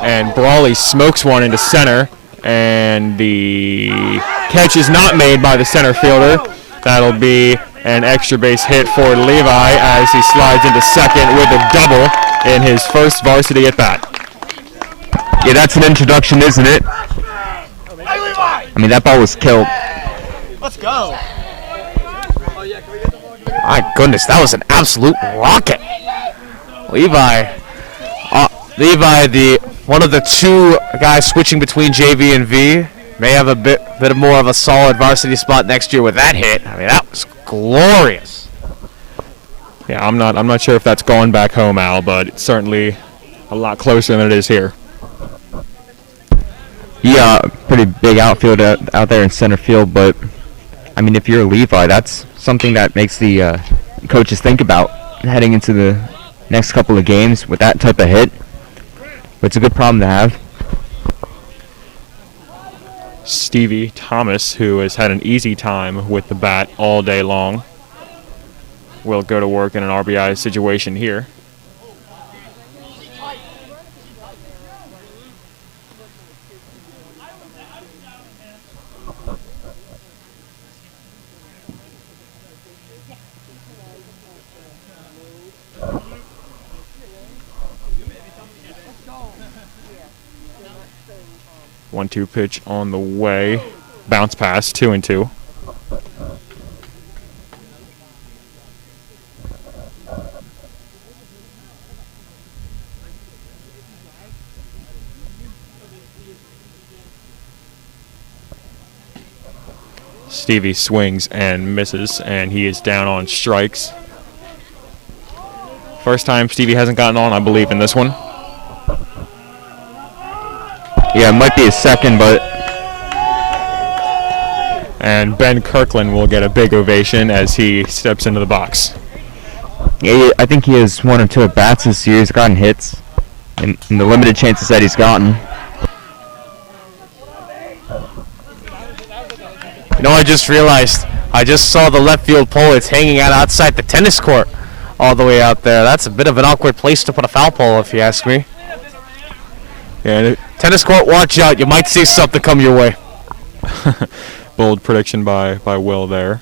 And Brawley smokes one into center, and the catch is not made by the center fielder. That'll be an extra base hit for Levi as he slides into second with a double in his first varsity at bat. Yeah, that's an introduction, isn't it? I mean, that ball was killed. Let's go. My goodness, that was an absolute rocket. Levi, one of the two guys switching between JV and V, may have a bit more of a solid varsity spot next year with that hit. I mean, that was glorious. Yeah, I'm not sure if that's gone back home, Al, but it's certainly a lot closer than it is here. Yeah, pretty big outfield out there in center field, but I mean, if you're Levi, that's something that makes the coaches think about heading into the next couple of games with that type of hit. But it's a good problem to have. Stevie Thomas, who has had an easy time with the bat all day long, will go to work in an RBI situation here. One-two pitch on the way. Bounce pass, 2-2. Stevie swings and misses, and he is down on strikes. First time Stevie hasn't gotten on, I believe, in this one. Yeah, it might be his second, but... And Ben Kirkland will get a big ovation as he steps into the box. Yeah, I think he has 1 or 2 at-bats this year. He's gotten hits in the limited chances that he's gotten. You know, I just realized, I just saw the left field pole. It's hanging out outside the tennis court all the way out there. That's a bit of an awkward place to put a foul pole, if you ask me. Yeah, Tennis court, watch out. You might see something come your way. bold prediction by Will there.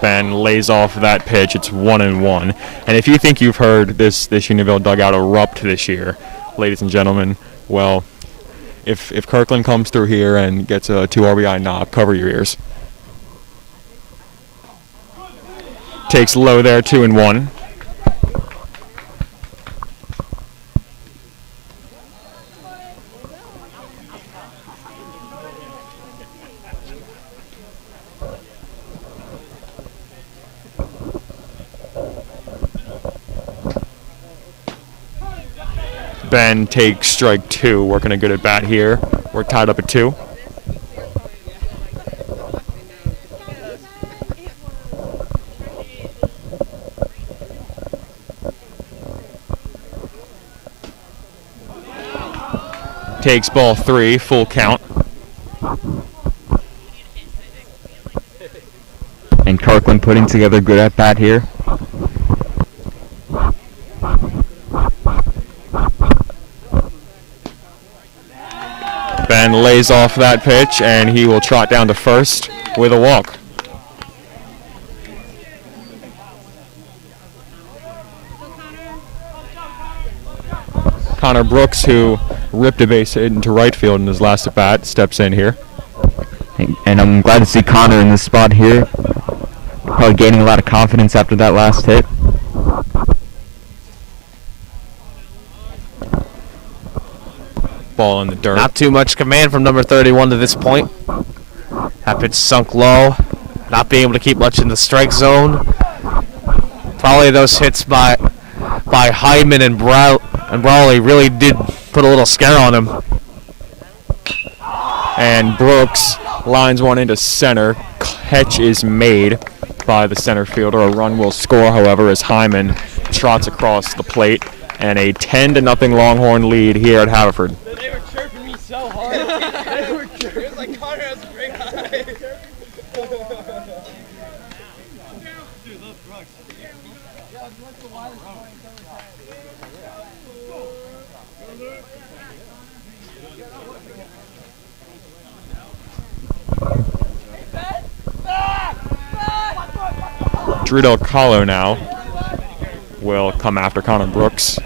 Ben lays off that pitch. It's 1-1. And if you think you've heard this Unionville dugout erupt this year, ladies and gentlemen, well, If Kirkland comes through here and gets a 2 RBI knob, cover your ears. Takes low there, 2-1. Ben takes strike 2, working a good at bat here. We're tied up at 2. Takes ball 3, full count. And Kirkland putting together good at bat here. Ben lays off that pitch, and he will trot down to first with a walk. Connor Brooks, who ripped a base hit into right field in his last at bat, steps in here. And I'm glad to see Connor in this spot here. Probably gaining a lot of confidence after that last hit. Ball in the dirt. Not too much command from number 31 to this point. That pitch sunk low. Not being able to keep much in the strike zone. Probably those hits by Hyman and Brawley really did put a little scare on him. And Brooks lines one into center. Catch is made by the center fielder. A run will score, however, as Hyman trots across the plate. And a 10-0 Longhorn lead here at Haverford. They were chirping me so hard. They were chirping. It was like Connor has a great eye. Drew Del Calo now will come after Connor Brooks.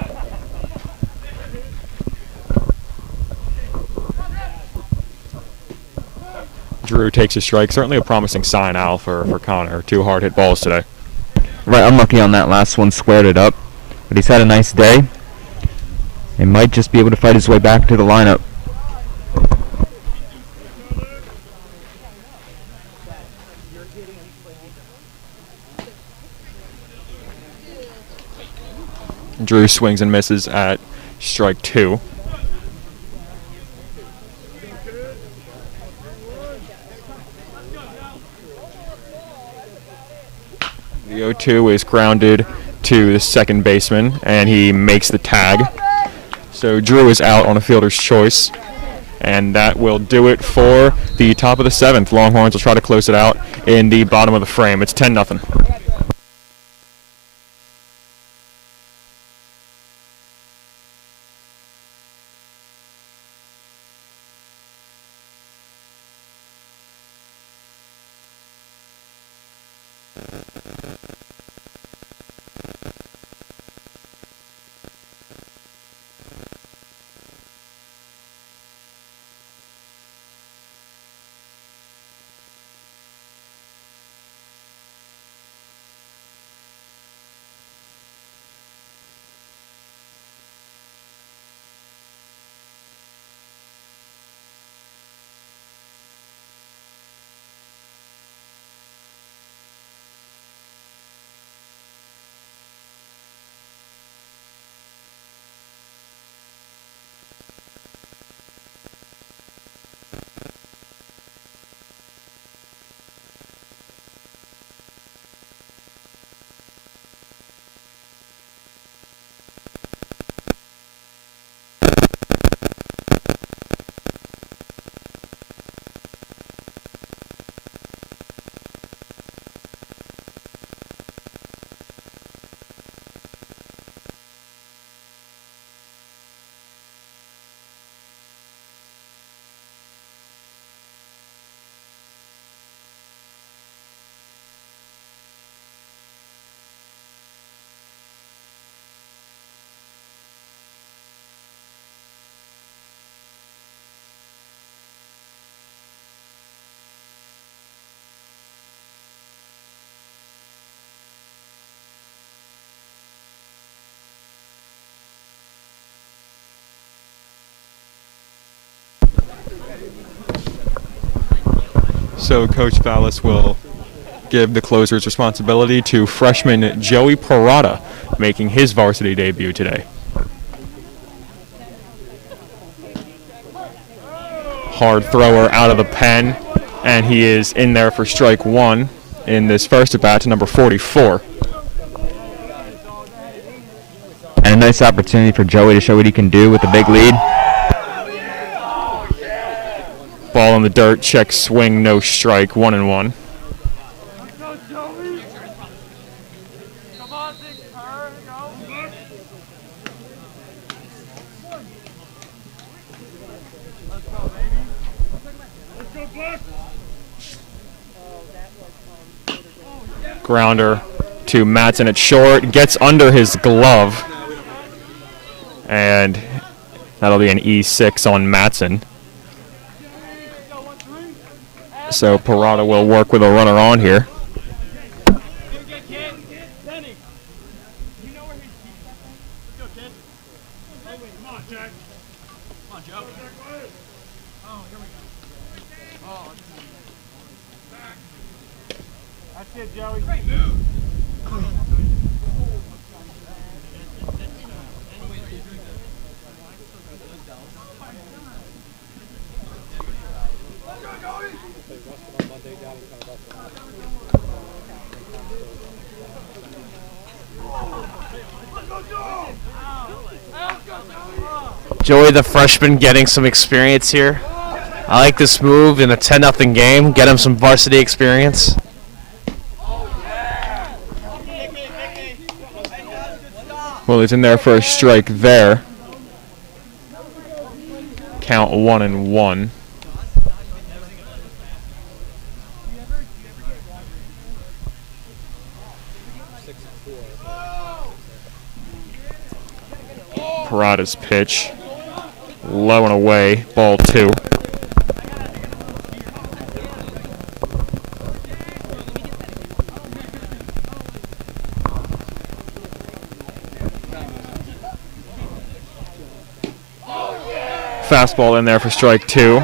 Drew takes a strike. Certainly a promising sign, Al, for Connor. 2 hard hit balls today. Right, unlucky on that last one, squared it up. But he's had a nice day. He might just be able to fight his way back to the lineup. Drew swings and misses at strike 2. The 0-2 is grounded to the second baseman, and he makes the tag. So Drew is out on a fielder's choice, and that will do it for the top of the 7th. Longhorns will try to close it out in the bottom of the frame. It's 10-0. So Coach Vallis will give the closer's responsibility to freshman Joey Parada, making his varsity debut today. Hard thrower out of the pen, and he is in there for strike one in this first at bat to number 44. And a nice opportunity for Joey to show what he can do with a big lead. Ball in the dirt, check swing, no strike, 1-1. Grounder to Matson at short, gets under his glove, and that'll be an E6 on Matson. So Parada will work with a runner on here. That's it, Joey. Joey, the freshman, getting some experience here. I like this move in a 10-0 game. Get him some varsity experience. Well, he's in there for a strike there. Count 1-1. Parada's pitch. Low and away, ball 2. Fastball in there for strike 2.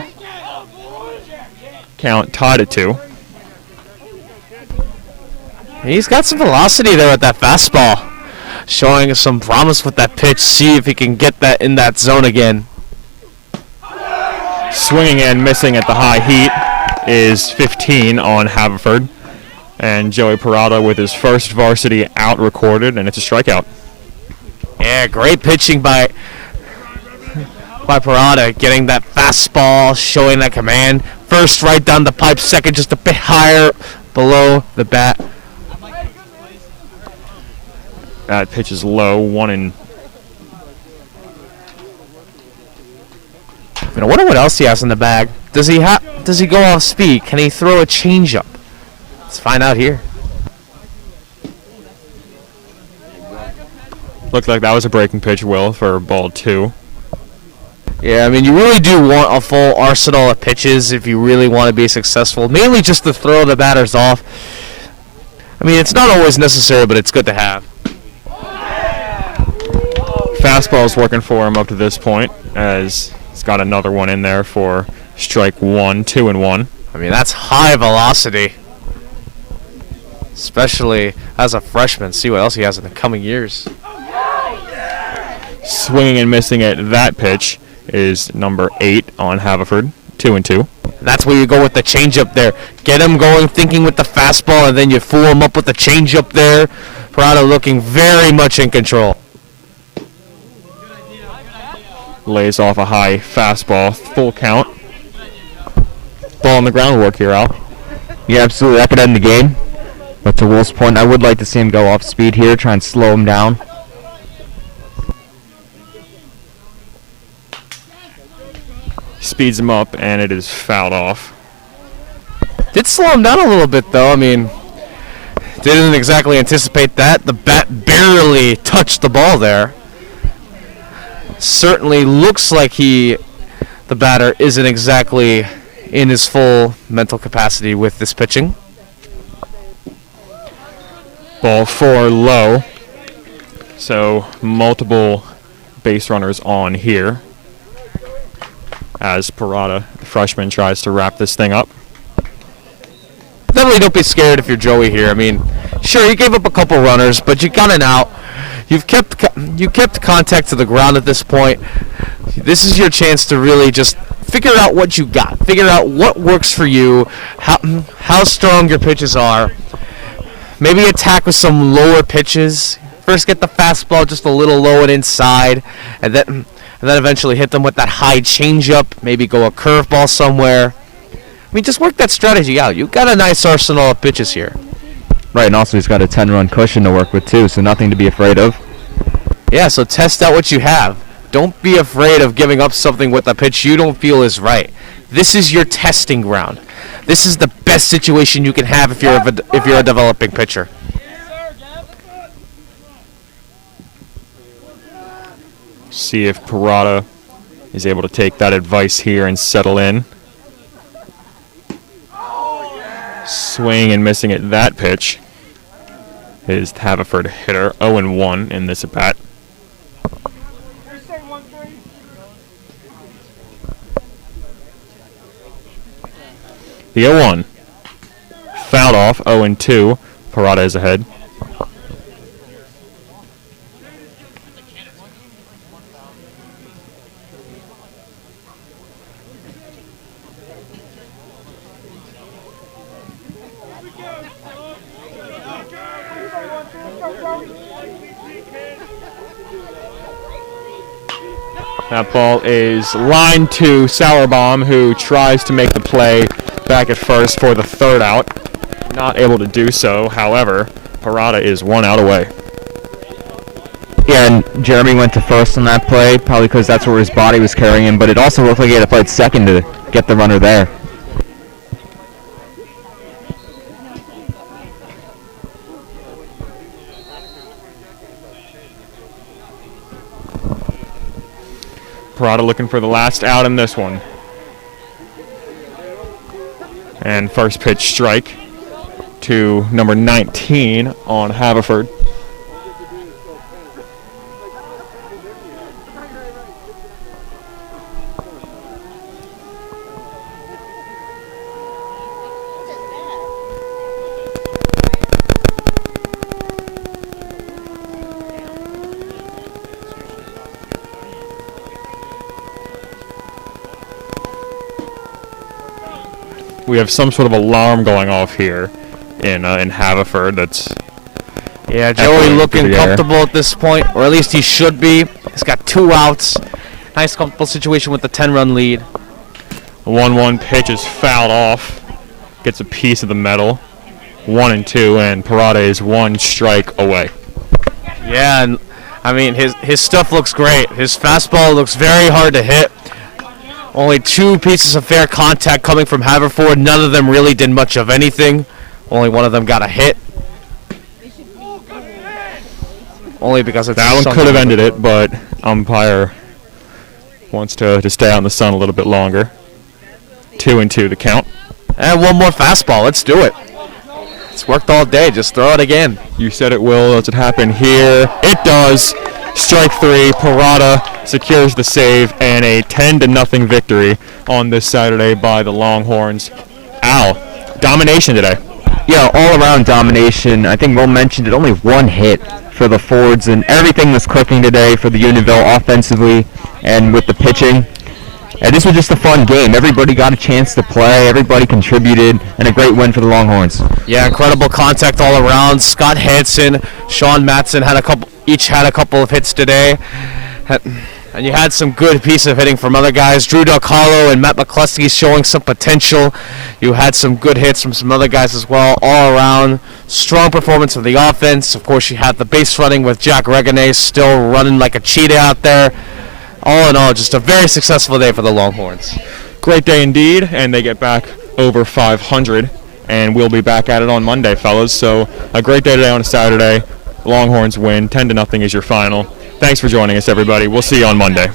Count tied at 2. He's got some velocity there with that fastball. Showing some promise with that pitch. See if he can get that in that zone again. Swinging and missing at the high heat is 15 on Haverford. And Joey Parada with his first varsity out recorded, and it's a strikeout. Yeah, great pitching by Parada, getting that fastball, showing that command. First right down the pipe, second just a bit higher below the bat. That pitch is low, 1-. I wonder what else he has in the bag. Does he go off speed? Can he throw a changeup? Let's find out here. Looked like that was a breaking pitch, Will, for ball 2. Yeah, I mean, you really do want a full arsenal of pitches if you really want to be successful. Mainly just to throw the batters off. I mean, it's not always necessary, but it's good to have. Fastball's working for him up to this point, as he's got another one in there for strike 1, 2-1. I mean, that's high velocity. Especially as a freshman. See what else he has in the coming years. Swinging and missing at that pitch is number 8 on Haverford, 2-2. That's where you go with the changeup there. Get him going, thinking with the fastball, and then you fool him up with the changeup there. Parada looking very much in control. Lays off a high fastball, full count. Ball on the groundwork here, Al. Yeah, absolutely. That could end the game. But to Will's point, I would like to see him go off speed here, try and slow him down. Speeds him up, and it is fouled off. Did slow him down a little bit, though. I mean, didn't exactly anticipate that. The bat barely touched the ball there. Certainly looks like the batter isn't exactly in his full mental capacity with this pitching. Ball 4 low. So multiple base runners on here as Parada, the freshman, tries to wrap this thing up. definitely don't be scared if you're Joey here. I mean, sure, you gave up a couple runners, but you got an out. You kept contact to the ground at this point. This is your chance to really just figure out what you got. Figure out what works for you, how strong your pitches are. Maybe attack with some lower pitches. First get the fastball just a little low and inside, and then eventually hit them with that high changeup. Maybe go a curveball somewhere. I mean, just work that strategy out. You've got a nice arsenal of pitches here. Right, and also he's got a 10-run cushion to work with too, so nothing to be afraid of. Yeah, so test out what you have. Don't be afraid of giving up something with a pitch you don't feel is right. This is your testing ground. This is the best situation you can have if you're a developing pitcher. See if Parada is able to take that advice here and settle in. Swing and missing at that pitch. His Haverford hitter 0-1 in this at bat. The 0-1 fouled off. 0-2. Parada is ahead. That ball is line to Sauerbaum, who tries to make the play back at first for the third out. Not able to do so, however, Parada is 1 out away. Yeah, and Jeremy went to first on that play, probably because that's where his body was carrying him, but it also looked like he had to play second to get the runner there. Parada looking for the last out in this one. And first pitch strike to number 19 on Haverford. We have some sort of alarm going off here in Haverford. That's Yeah, Joey looking comfortable at this point, or at least he should be. He's got 2 outs. Nice comfortable situation with the 10-run lead. The 1-1 pitch is fouled off. Gets a piece of the metal. 1-2, and Parada is 1 strike away. Yeah, and I mean his stuff looks great. His fastball looks very hard to hit. Only 2 pieces of fair contact coming from Haverford. None of them really did much of anything. Only one of them got a hit. Only because it's that one could have ended it, but umpire wants to stay out in the sun a little bit longer. 2-2 the count. And one more fastball. Let's do it. It's worked all day. Just throw it again. You said it will. Does it happen here? It does. Strike 3. Parada secures the save and a 10-0 victory on this Saturday by the Longhorns. Al, domination today. Yeah, all-around domination. I think Will mentioned it, only 1 hit for the Fords, and everything was clicking today for the Unionville offensively and with the pitching. And this was just a fun game. Everybody got a chance to play. Everybody contributed, and a great win for the Longhorns. Yeah, incredible contact all around. Scott Hansen, Sean Matson each had a couple of hits today. And you had some good piece of hitting from other guys. Drew Ducalo and Matt McCluskey showing some potential. You had some good hits from some other guys as well. All around, strong performance of the offense. Of course, you had the base running with Jack Reganay still running like a cheetah out there. All in all, just a very successful day for the Longhorns. Great day indeed, and they get back over 500, and we'll be back at it on Monday, fellas. So a great day today on a Saturday. Longhorns win. 10-0 is your final. Thanks for joining us, everybody. We'll see you on Monday.